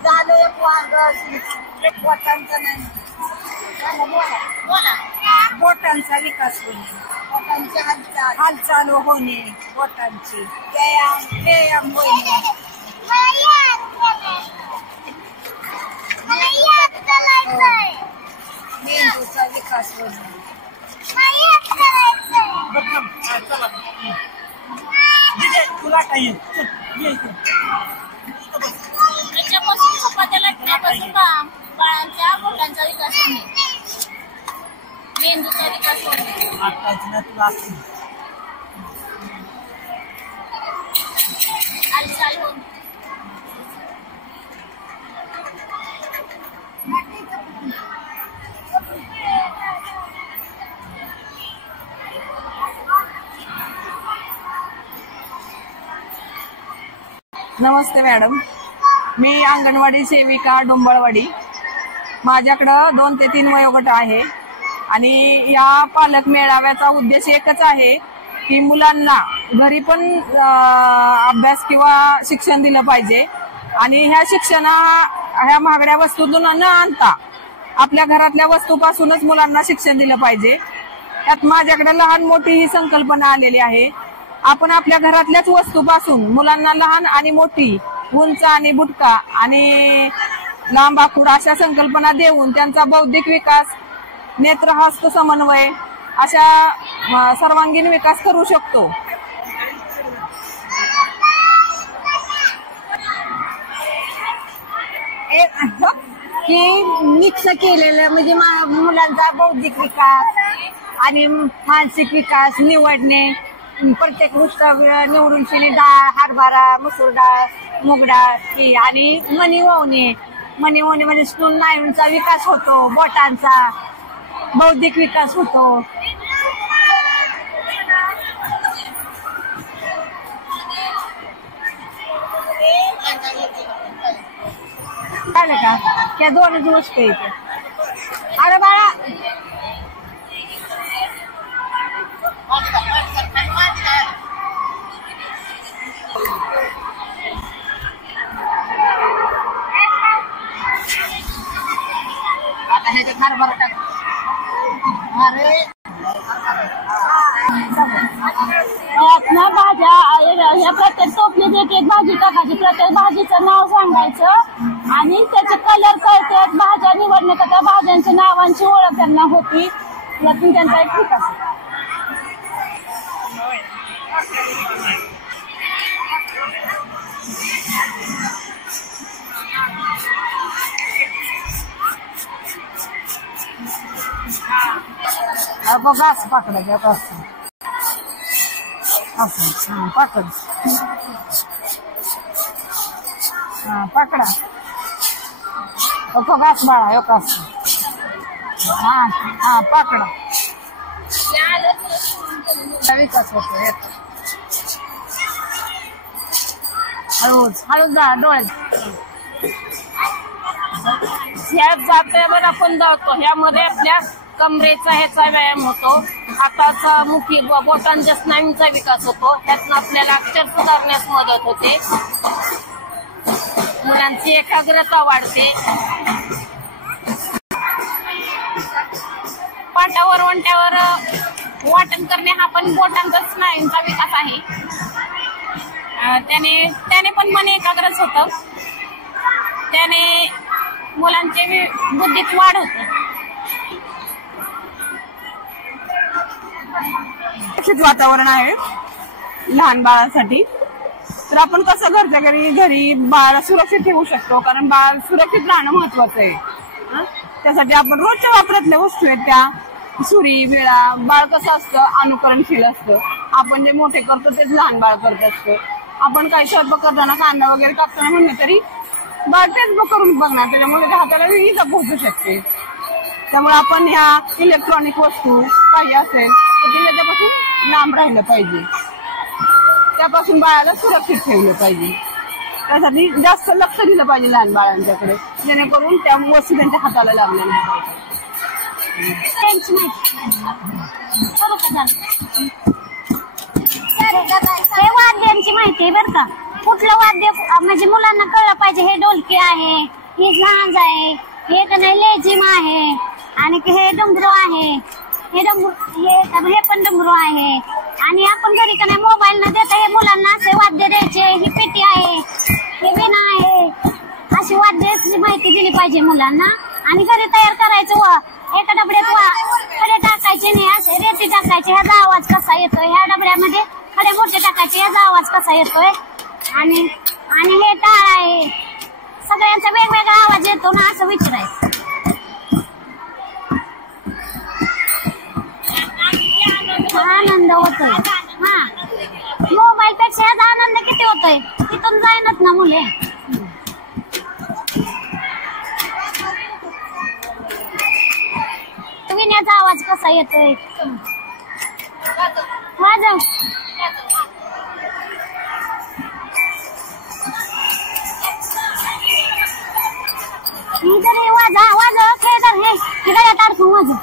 झालं एक वांग बोटांचा नाही बोटांचा विकास होणे, बोटांची हालचाल होणे, बोटांची व्यायाम होणे, मेंदूचा विकास होणे. तुला काही त्याच्यापासून चपात्या लाटण्यापासून बाळांच्या बोटांचा विकास होणे, मेंदूचा विकास होणे, हालचाल होणे. नमस्ते मॅडम, मी अंगणवाडी सेविका डोंबळवाडी. माझ्याकडं 2 ते 3 वयोगट आहे आणि या पालक मेळाव्याचा उद्देश एकच आहे की मुलांना घरी पण अभ्यास किंवा शिक्षण दिलं पाहिजे आणि ह्या महागड्या वस्तूतून न आणता आपल्या घरातल्या वस्तूपासूनच मुलांना शिक्षण दिलं पाहिजे. त्यात माझ्याकडे लहान मोठी ही संकल्पना आलेली आहे. आपण आपल्या घरातल्याच वस्तूपासून मुलांना लहान आणि मोठी, उंच आणि बुटका आणि लांब आखूड अशा संकल्पना देऊन त्यांचा बौद्धिक विकास, नेत्रहस्त समन्वय अशा सर्वांगीण विकास करू शकतो. की मिक्स केलेलं म्हणजे मुलांचा बौद्धिक विकास आणि मानसिक विकास निवडणे, प्रत्येक गोष्ट निवडून शिने डाळ, हरभरा, मसूर डाळ, मूग डाळ आणि मणी वावणे म्हणजे स्नायूंचा विकास होतो, बोटांचा बौद्धिक विकास होतो. कळलं का? त्या 2च गोष्टी येते. अरे बाळा आता ह्याच्यात हरभरा टाक. ना भाज्या ह्या प्रत्येक टोपलीत एक भाजी टाकायची, प्रत्येक भाजीचं नाव सांगायचं आणि त्याचे कलर कळतात. भाज्या निवडण्यात त्या भाज्यांच्या नावांची ओळख त्यांना होती. यातून त्यांचा एक विकास होतो. घास पकडायचा असं पकड. पकडा घास बाळा असं. पकडा. विकास होतो. हळूच जा डोळ्यात. ह्या जात्यावर आपण जातो, ह्यामध्ये आपल्या कमरेचा ह्याचा व्यायाम होतो, हाताचा मुखी बोटांच्या स्नायूंचा विकास होतो. त्यातून आपल्याला अक्षर सुधारण्यास मदत होते, मुलांची एकाग्रता वाढते, पाटावर वंट्यावर वाटण करणे हा पण बोटांचा स्नायूंचा विकास आहे. त्याने पण मन एकाग्रच होतं, त्याने मुलांचे बुद्धीत वाढ होते. सुरक्षित वातावरण आहे लहान बाळासाठी. तर आपण कसं घरच्या घरी बाळाला सुरक्षित ठेवू शकतो, कारण बाळ सुरक्षित राहणं महत्वाचं आहे. त्यासाठी आपण रोजच्या वापरातल्या वस्तू आहेत त्या सुरी विळा. बाळ कसं असतं अनुकरणशील असतं, आपण जे मोठे करतो तेच लहान बाळ करत असतं. आपण काही स्वयंपाक करताना कांदा वगैरे कापताना म्हणलं तरी बाळ तेच करून बघणार, त्याच्यामुळे हाताला इजा पोहोचू शकते. त्यामुळे आपण ह्या इलेक्ट्रॉनिक वस्तू काही असेल तर त्याच्यापासून लांब राहिलं पाहिजे, त्यापासून बाळाला सुरक्षित ठेवलं पाहिजे. त्यासाठी जास्त लक्ष दिलं पाहिजे लहान बाळांच्याकडे, जेणेकरून त्या वस्तू त्यांच्या हाताला लागल्या नाही पाहिजे. हे वाद्यांची माहिती आहे बरं का. कुठलं वाद्य म्हणजे मुलांना कळलं पाहिजे. हे ढोलकी आहे, हे झांज आहे, हे तर नाही लेझिम आहे, आणि हे डमरू आहे, हे पण डमरू आहे. आणि आपण घरी का नाही मोबाईल न देता हे मुलांना असे वाद्य द्यायचे. ही पेटी आहे, हे विणा आहे, अशी वाद्याची माहिती दिली पाहिजे मुलांना. आणि घरी तयार करायचं. एका डबड्यात खडे टाकायचे नाही, असे रेती टाकायचे. ह्याचा आवाज कसा येतोय, ह्या डबड्यामध्ये खडे मोठे टाकायचे, ह्याचा आवाज कसा येतोय. आणि हे टाळ आहे, सगळ्यांचा वेगवेगळा आवाज येतो ना असं विचारायचं. आनंद होतोय. हा, मोबाईल पेक्षा ह्याचा आनंद किती होतोय, तिथून जाईनच ना मुले. विण्याचा आवाज कसा येतोय, वाजव. तरी वाजव खेळतात हे गळ्यात अडकून वाजव.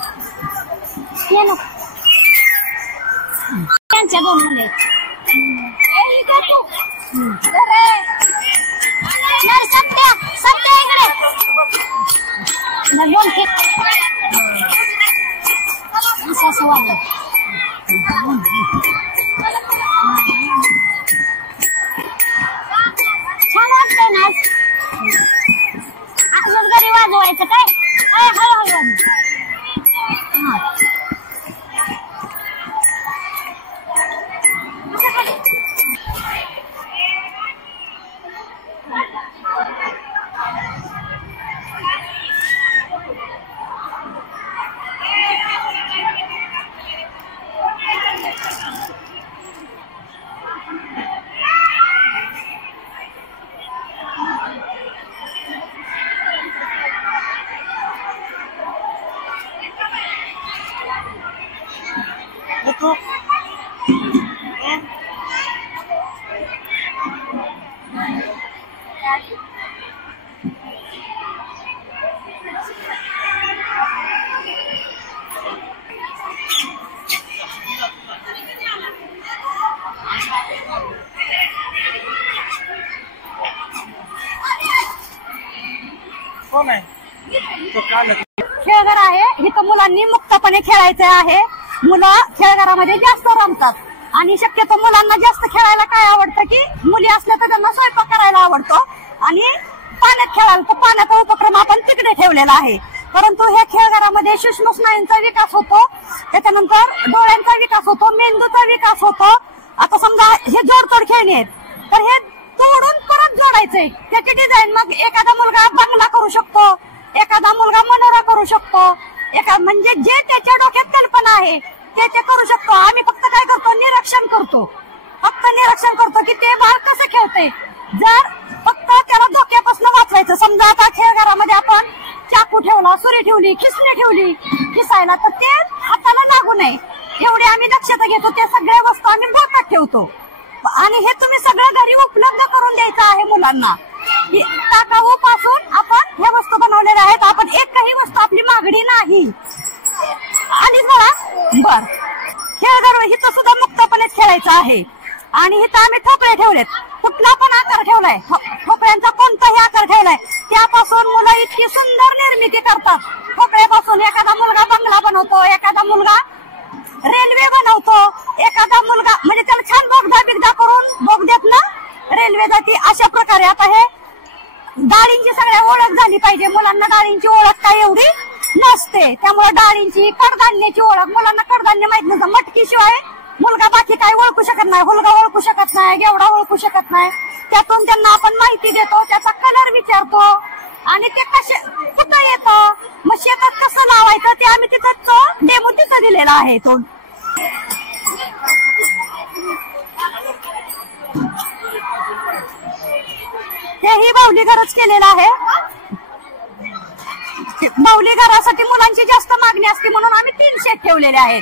ये नको त्यांच्या दोन मुले सत्या इकडे दोन असं वाटलं. छान वाटतंय ना असंच घरी वाजवायचं काय. हळूहळू खेळघर आहे, इथं मुलांनी मुक्तपणे खेळायचं आहे. मुलं खेळघरामध्ये जास्त रमतात आणि शक्यतो मुलांना जास्त खेळायला काय आवडतं की मुली असल्या तर त्यांना स्वयंपाक करायला आवडतो आणि पाण्यात खेळायला. तर पाण्याचा उपक्रम आपण तिकडे ठेवलेला आहे. परंतु हे खेळघरामध्ये सूक्ष्म स्नायूंचा विकास होतो, त्याच्यानंतर डोळ्यांचा विकास होतो, मेंदूचा विकास होतो. आता समजा हे जोडतोड खेळणे आहेत तर हे तोडून परत जोडायचंय. त्याची डिझाईन मग एखादा मुलगा बंगला करू शकतो, एखादा मुलगा मनोरा करू शकतो, म्हणजे जे त्याच्या डोक्यात कल्पना आहे ते करू शकतो. आम्ही फक्त काय करतो, निरीक्षण करतो. फक्त निरीक्षण करतो की ते बाळ कसं खेळतंय. जर फक्त त्याला धोक्यापासून वाचवायचं. समजा आता खेळघरामध्ये आपण चाकू ठेवला, सुरी ठेवली, खिसणी ठेवली खिसायला, तर ते हाताला लागू नये एवढी आम्ही दक्षता घेतो. त्या सगळ्या वस्तू आम्ही बोटात ठेवतो आणि हे तुम्ही सगळं घरी उपलब्ध करून द्यायचं आहे मुलांना. टाकाऊ पासून आपण ह्या वस्तू बनवलेल्या आहेत. आपण एकही वस्तू आपली मागणी नाही. आणि बर खेळघर इथं सुद्धा मुक्तपणे खेळायचं आहे. आणि इथं आम्ही ठोकळे ठेवलेत. कुठला पण आकार ठेवलाय, ठोकळ्यांचा कोणताही आकार ठेवलाय, त्यापासून मुलं इतकी सुंदर निर्मिती करतात. ठोकळ्यापासून एखादा मुलगा बंगला बनवतो, एखादा मुलगा रेल्वे बनवतो, एखादा मुलगा म्हणजे त्याला छान बोगदा करून बोगद्यात ना रेल्वे जाते. अशा प्रकारे आता हे गाडींची सगळ्या ओळख झाली पाहिजे. मुलांना गाडींची ओळख काय एवढी नसते. नसते, त्यामुळे डाळींची कडधान्याची ओळख, मुलांना कडधान्य माहित नसतं. मटकीशिवाय मुलगा बाकी काही ओळखू शकत नाही, हुलगा ओळखू शकत नाही, गेवडा ओळखू शकत नाही. त्यातून त्यांना आपण माहिती देतो, त्याचा कलर विचारतो आणि ते कुठं येतं, मग शेतात कसं लावायचं ते आम्ही तिथं तो डेमो तिथं दिलेला आहे. तो हेही बाहुली घरच केलेलं आहे. बाहुली घरासाठी मुलांची जास्त मागणी असते म्हणून आम्ही 3 शेत ठेवलेले आहेत.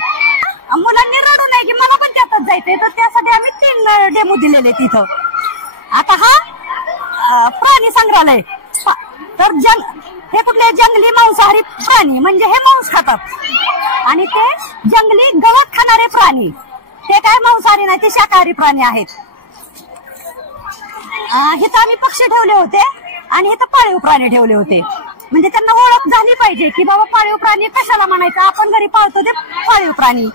मुलांनी रडू नये की मला पण त्यातच जायचंय, तर त्यासाठी आम्ही 3 डेमो दिलेले तिथं. आता हा प्राणी संग्रहालय, तर हे कुठले जंगली मांसाहारी प्राणी म्हणजे हे मांस खातात आणि ते जंगली गवत खाणारे प्राणी, ते काय मांसाहारी नाही, ते शाकाहारी प्राणी आहेत. इथं आम्ही पक्षी ठेवले होते आणि इथं पाळीव प्राणी ठेवले होते, म्हणजे त्यांना ओळख झाली पाहिजे की बाबा पाळीव प्राणी कशाला म्हणायचं, आपण घरी पाळतो ते पाळीव प्राणी.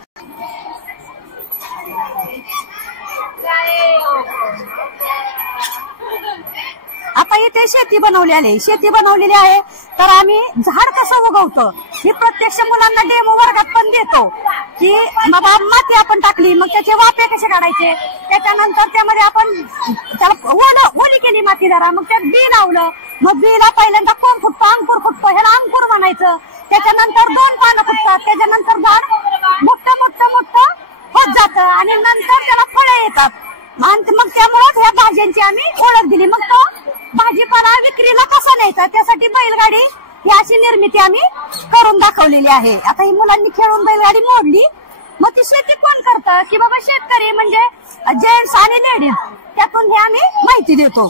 आता इथे शेती बनवलेली आहे. तर आम्ही झाड कसं उगवतो हे प्रत्यक्ष मुलांना डेमो वर्गात पण देतो की बाबा माती आपण टाकली, मग त्याचे वाफे कसे काढायचे, त्याच्यानंतर त्यामध्ये आपण त्याला ओली केली माती जरा, मग त्यात बी लावलं, मग बीला पहिल्यांदा कोण फुटतो, अंकुर फुटतो, ह्याला अंकुर म्हणायचं. त्याच्यानंतर 2 पानं फुटतात, त्याच्यानंतर झाड मोठं मोठं मोठं होत जातं आणि नंतर त्याला फळं येतात. मग त्यामुळे ह्या भाज्यांची आम्ही ओळख दिली. मग तो भाजीपाला विक्रीला कसा न्यायचा त्यासाठी बैलगाडी ही अशी निर्मिती आम्ही करून दाखवलेली आहे. आता ही मुलांनी खेळून बैलगाडी मोडली, मग ती शेती कोण करतं की बाबा शेतकरी म्हणजे जेंट्स आणि लेडीज, त्यातून हे आम्ही माहिती देतो.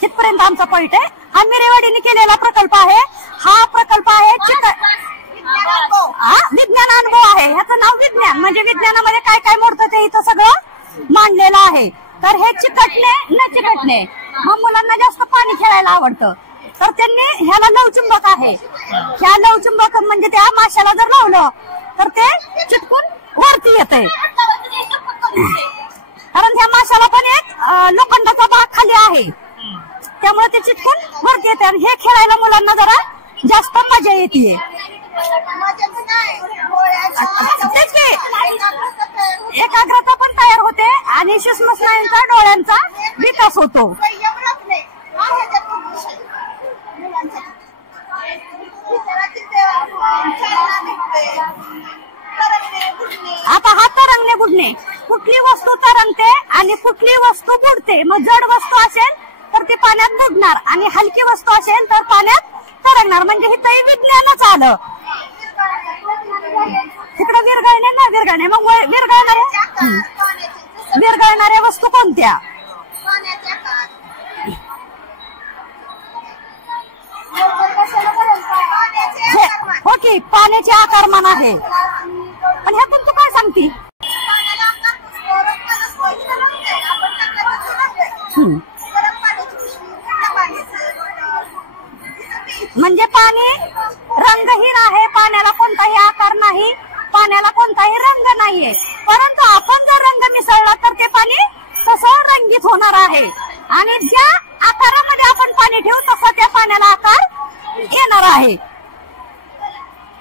तिथपर्यंत आमचा पॉईंट आहे. हा मिरेवाडीने केलेला प्रकल्प आहे. हा प्रकल्प आहे विज्ञान अनुभव आहे. ह्याचं नाव विज्ञान, म्हणजे विज्ञानामध्ये काय काय मोडतं ते इथं सगळं मांडलेलं आहे. तर हे चिकटणे न चिकटणे, मग मुलांना जास्त पाणी खेळायला आवडतं, तर त्यांनी ह्याला लवचुंबक आहे. ह्या लवचुंबक म्हणजे त्या माशाला जर लावलं तर ते चिटकून वरती येते, कारण ह्या माशाला पण एक लोखंडाचा भाग खाली आहे, त्यामुळे ते चिटकून वरती येते. आणि हे खेळायला मुलांना जरा जास्त मजा येते. एकाग्रता पण तयार होते आणि सूक्ष्म स्नायूंचा डोळ्यांचा विकास होतो. आता हा तरंगणे बुडणे, कुठली वस्तू तरंगते आणि कुठली वस्तू बुडते. मग जड वस्तू असेल तर ती पाण्यात बुडणार आणि हलकी वस्तू असेल तर पाण्यात तरंगणार, म्हणजे हे विज्ञानच आलं. तिकडे विरघळणे ना विरघळणे, मग विरघळणाऱ्या वस्तू कोणत्या? हो की पाण्याचे आकारमान आहे. पण ह्यातून तू काय सांगती? म्हणजे पाणी रंगहीन आहे, पाण्याला कोणताही आकार नाही, पाण्याला कोणताही रंग नाहीये. परंतु आपण जर रंग मिसळला तर ते पाणी तसं रंगीत होणार आहे आणि ज्या आकारामध्ये आपण पाणी ठेवू तसा त्या पाण्याला आकार येणार आहे.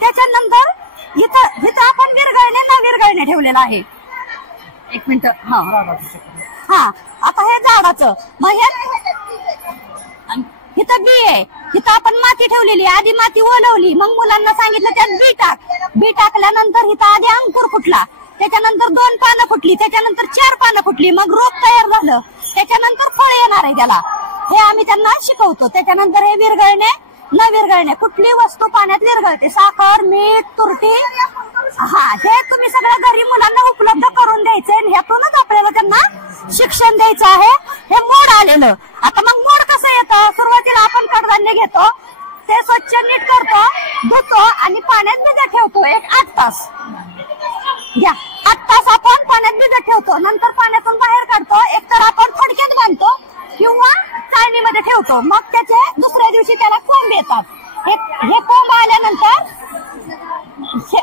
त्याच्यानंतर इथं आपण विरघळणे न विरघळणे ठेवलेलं आहे. 1 मिनिट. हा आता हे झाडाचं, मग हे इथं बी आहे, इथं आपण माती ठेवलेली, आधी माती ओलवली, मग मुलांना सांगितलं त्यात बी टाक. बी टाकल्यानंतर इथं आधी अंकुर फुटला, त्याच्यानंतर 2 पानं फुटली, त्याच्यानंतर 4 पानं फुटली, मग रोप तयार झालं, त्याच्यानंतर फळ येणार आहे त्याला. हे आम्ही त्यांना शिकवतो. त्याच्यानंतर हे विरघळणे न विरघळणे, कुठली वस्तू पाण्यात विरघळते, साखर, मीठ, तुरटी, हा हे तुम्ही सगळं घरी मुलांना उपलब्ध करून द्यायचंय. ह्यातूनच आपल्याला त्यांना शिक्षण द्यायचं आहे. हे मोड आलेलं. आता मग मोड कसं येतं? सुरुवातीला आपण कडधान्य घेतो, ते स्वच्छ नीट करतो, धुतो आणि पाण्यात भिजत ठेवतो 8 तास. घ्या 8 तास आपण पाण्यात भिजत ठेवतो, नंतर पाण्यातून बाहेर काढतो. एकतर आपण फडक्यात बांधतो किंवा चाळणीमध्ये ठेवतो. मग त्याचे दुसऱ्या दिवशी त्याला कोंब येतात. हे कोंब आल्यानंतर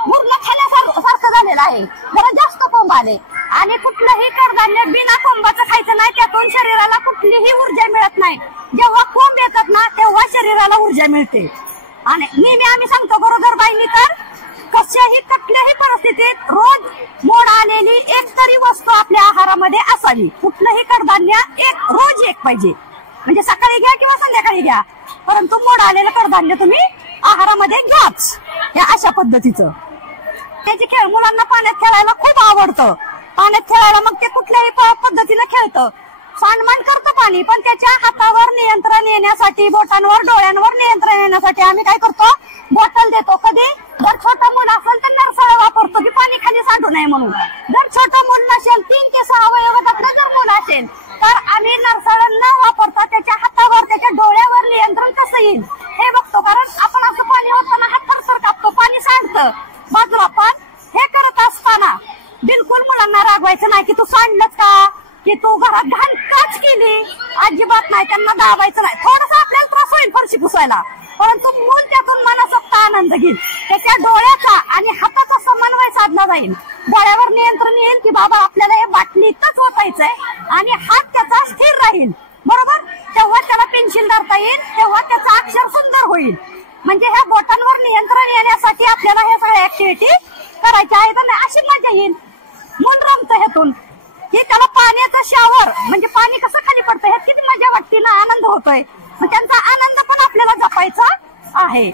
पूर्ण खाण्यासारखं झालेलं आहे, जरा जास्त कोंब आले आणि कुठलंही कडधान्य बिना कोंबाचं खायचं नाही, त्यातून शरीराला कुठलीही ऊर्जा मिळत नाही. जेव्हा कोंब येतात ना तेव्हा शरीराला ऊर्जा मिळते. आणि नेहमी आम्ही सांगतो गरोदर बाईंनी तर कशाही कुठल्याही परिस्थितीत रोज मोड आलेली एक तरी वस्तू आपल्या आहारामध्ये असावी. कुठलंही कडधान्य रोज एक पाहिजे, म्हणजे सकाळी घ्या किंवा संध्याकाळी घ्या, परंतु मोड आलेलं कडधान्य तुम्ही आहारामध्ये घ्याच. या अशा पद्धतीचं त्याचे खेळ मुलांना पाण्यात खेळायला खूप आवडतं. पाण्यात खेळायला मग ते कुठल्याही पद्धतीनं खेळतं, सांडमांड करतं पाणी, पण त्याच्या हातावर नियंत्रण येण्यासाठी, बोटांवर डोळ्यांवर नियंत्रण येण्यासाठी आम्ही काय करतो, बॉटल देतो. कधी जर छोटं मूल असेल तर नरसाळं वापरतो की पाणी खाली सांडू नये म्हणून. जर छोटं मूल नसेल, 3 ते 6 वयोगटातलं जर मूल असेल तर आम्ही नरसाळं न वापरता त्याच्या हातावर, त्याच्या डोळ्यावर नियंत्रण कसं येईल हे बघतो. कारण आपण असं पाणी होताना हात थरथर कापतो, पाणी सांडतं बाजूला. पण हे करत असताना बिलकुल मुलांना रागवायचं नाही की तू सांडलंच का, की तू घरात घाण काच केली, अजिबात नाही. त्यांना दाबायचं नाही. थोडंसं आपल्याला त्रास होईल फरशी पुसायला, परंतु मूल त्यातून मनसोक्त आनंद घेईल. त्याच्या डोळ्याचा आणि हाताचा समन्वय साधला जाईल. डोळ्यावर नियंत्रण येईल की बाबा आपल्याला हे बाटलीतच ओतायचंय आणि हात त्याचा स्थिर राहील, बरोबर. तेव्हा त्याला पेन्सिल धरता येईल, तेव्हा त्याचं अक्षर सुंदर होईल. म्हणजे ह्या बोटांवर नियंत्रण येण्यासाठी आपल्याला हे सगळ्या ऍक्टिव्हिटी करायच्या आहेत. आणि अशी मजा येईल, मन रमतं ह्यातून की त्याला पाण्याचं शावर, म्हणजे पाणी कसं खाली पडतं ह्यात किती मजा वाटते ना, आनंद होतोय. मग त्यांचा आनंद पण आपल्याला जपायचा आहे.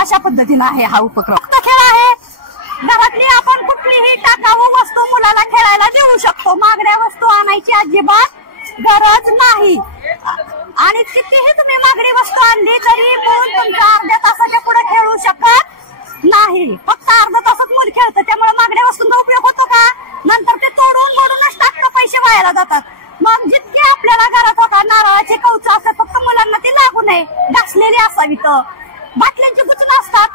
अशा पद्धतीनं आहे हा उपक्रम. खेळ आहे, घरातली आपण कुठलीही टाकाऊ वस्तू मुलाला खेळायला देऊ शकतो. महागड्या वस्तू आणायची अजिबात गरज नाही. आणि कितीही तुम्ही महागडी वस्तू आणली तरी मूल तुमच्या अर्ध्या तासाच्या पुढे खेळू शकत नाही. फक्त अर्धा तासात मूल खेळतं, त्यामुळे महागड्या वस्तूंचा उपयोग होतो का, नंतर ते तोडून मोडूनच टाकतं, पैसे वायाला जातात. मग जितके आपल्याला घरात होता नारळाचे कवच असतात, फक्त मुलांना ती लागू नये, घासलेली असावी. तर बाटल्यांची गुचणं असतात,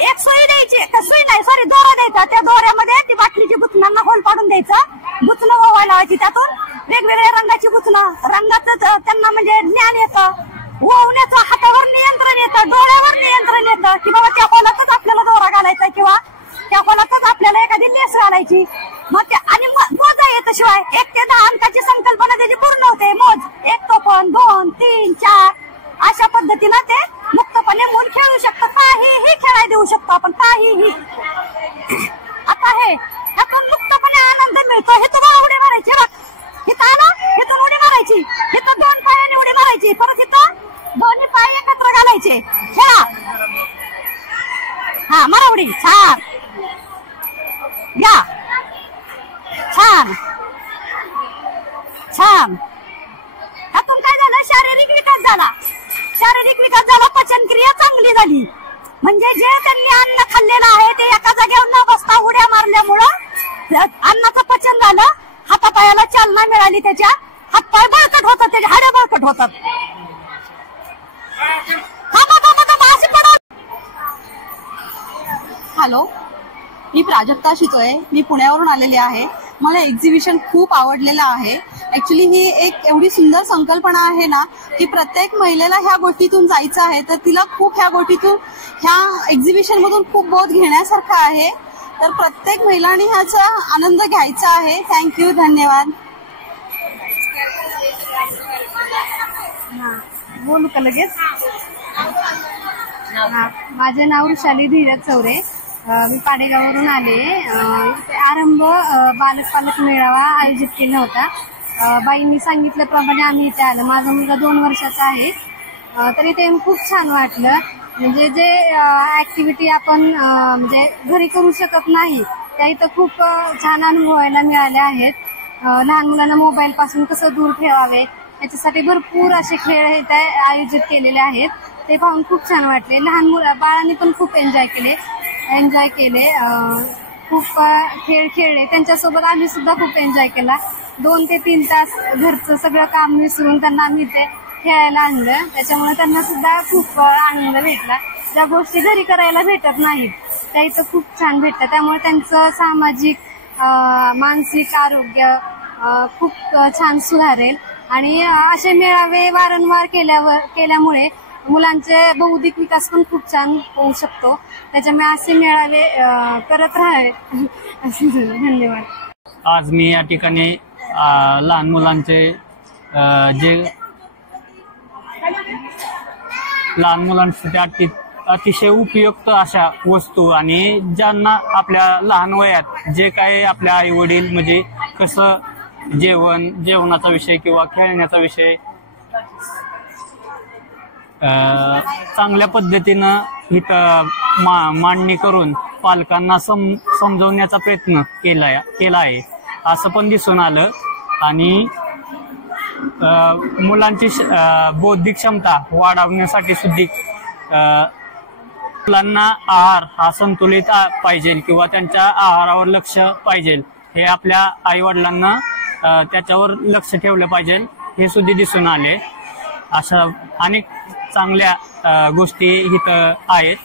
एक सुई द्यायची, सुई नाही सॉरी दोरा द्यायचा, त्या दोऱ्यामध्ये ती बाटलीची गुचणांना होल पाडून द्यायचं, गुचणं ओवायला लावायची, त्यातून वेगवेगळ्या रंगाची गुचणं, रंगाचं त्यांना म्हणजे ज्ञान येतं, ओवण्याचं हातावर नियंत्रण येतं, डोळ्यावर नियंत्रण येतं की बाबा त्या खोलातच आपल्याला दोरा घालायचा किंवा त्या खोलातच आपल्याला एखादी लेस घालायची. मग ते आणि मोजा येतं, शिवाय 1 ते 10 अंकाची संकल्पना त्याची पूर्ण होते. मोज 1 टोपण 2 3 4 अशा पद्धतीनं ते मुक्तपणे मूल खेळू शकतं. काहीही खेळायला देऊ शकतो आपण, काहीही. आता हे त्यातून मुक्तपणे आनंद मिळतो. हे तुम्हाला उडी मारायची, बघ इथं आलं, इथून उडी मारायची, इथं 2 पायाने उडी मारायची, परत इथं दोन्ही पाय एकत्र घालायचे, खेळा. हा मारा उडी, छान, या छान छान. त्यातून काय झालं, शारीरिक विकास झाला. शारीरिक विकास झाला, पचनक्रिया चांगली झाली. म्हणजे जे त्यांनी अन्न खाल्लेलं आहे ते एका जागेवर न बसता उड्या मारल्यामुळं अन्नाचं पचन झालं, हातापायाला चालना मिळाली, त्याच्या हातपाय बळकट होतात, त्याच्या हाडे बळकट होतात. हॅलो, मी प्राजक्ता शितोळे, मी पुण्यावरून आलेली आहे. मला एक्झिबिशन खूप आवडलेलं आहे. ऍक्च्युली ही एक एवढी सुंदर संकल्पना आहे ना की प्रत्येक महिलेला ह्या गोष्टीतून जायचं आहे, तर तिला खूप ह्या गोष्टीतून, ह्या एक्झिबिशन मधून खूप बोध घेण्यासारखं आहे. तर प्रत्येक महिलांनी ह्याचा आनंद घ्यायचा आहे. थँक्यू, धन्यवाद. बोलू का लगेच? माझे नाव ऋषाली धीरज चौरे, मी पाडेगाववरून आले. आरंभ बालक पालक मेळावा आयोजित केला होता. बाईंनी सांगितल्याप्रमाणे आम्ही इथे आलो. माझा मुलगा 2 वर्षाचा आहे. तर इथे खूप छान वाटलं. म्हणजे जे ऍक्टिव्हिटी आपण म्हणजे घरी करू शकत नाही त्या इथं खूप छान अनुभवायला मिळाल्या आहेत. लहान मुलांना मोबाईल पासून कसं दूर ठेवावे याच्यासाठी भरपूर असे खेळ इथे आयोजित केलेले आहेत. ते पाहून खूप छान वाटले. लहान बाळांनी पण खूप एन्जॉय केले. खूप खेळ खेळले. त्यांच्यासोबत आम्ही सुद्धा खूप एन्जॉय केला. 2 ते 3 तास घरचं सगळं काम विसरून त्यांना आम्ही इथे खेळायला आणलं. त्याच्यामुळे त्यांना सुद्धा खूप आनंद भेटला. ज्या गोष्टी घरी करायला भेटत नाहीत त्या इथं खूप छान भेटतात. त्यामुळे त्यांचं सामाजिक मानसिक आरोग्य खूप छान सुधारेल. आणि असे मेळावे वारंवार केल्यामुळे मुलांचे बौद्धिक विकास पण खूप छान होऊ शकतो. त्याच्यामुळे असे मेळावे करत राहावे. धन्यवाद. आज मी या ठिकाणी लहान मुलांचे जे लहान मुलांसाठी अतिशय उपयुक्त अशा वस्तू आणि ज्यांना आपल्या लहान वयात जे काही आपल्या आई वडील म्हणजे कसं जेवणाचा विषय किंवा खेळण्याचा विषय चांगल्या पद्धतीनं इथं मांडणी करून पालकांना समजवण्याचा प्रयत्न केला आहे असं पण दिसून आलं. आणि मुलांची बौद्धिक क्षमता वाढवण्यासाठी सुद्धा मुलांना आहार हा संतुलित पाहिजे किंवा त्यांच्या आहारावर लक्ष पाहिजे. हे आपल्या आई वडिलांना त्याच्यावर लक्ष ठेवलं पाहिजे हे सुद्धा दिसून आले. अशा अनेक चांगल्या गोष्टी इथं आहेत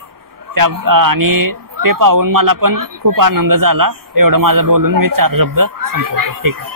त्या आणि ते पाहून मला पण खूप आनंद झाला. एवढं माझं बोलून मी 4 शब्द संपवतो. ठीक आहे.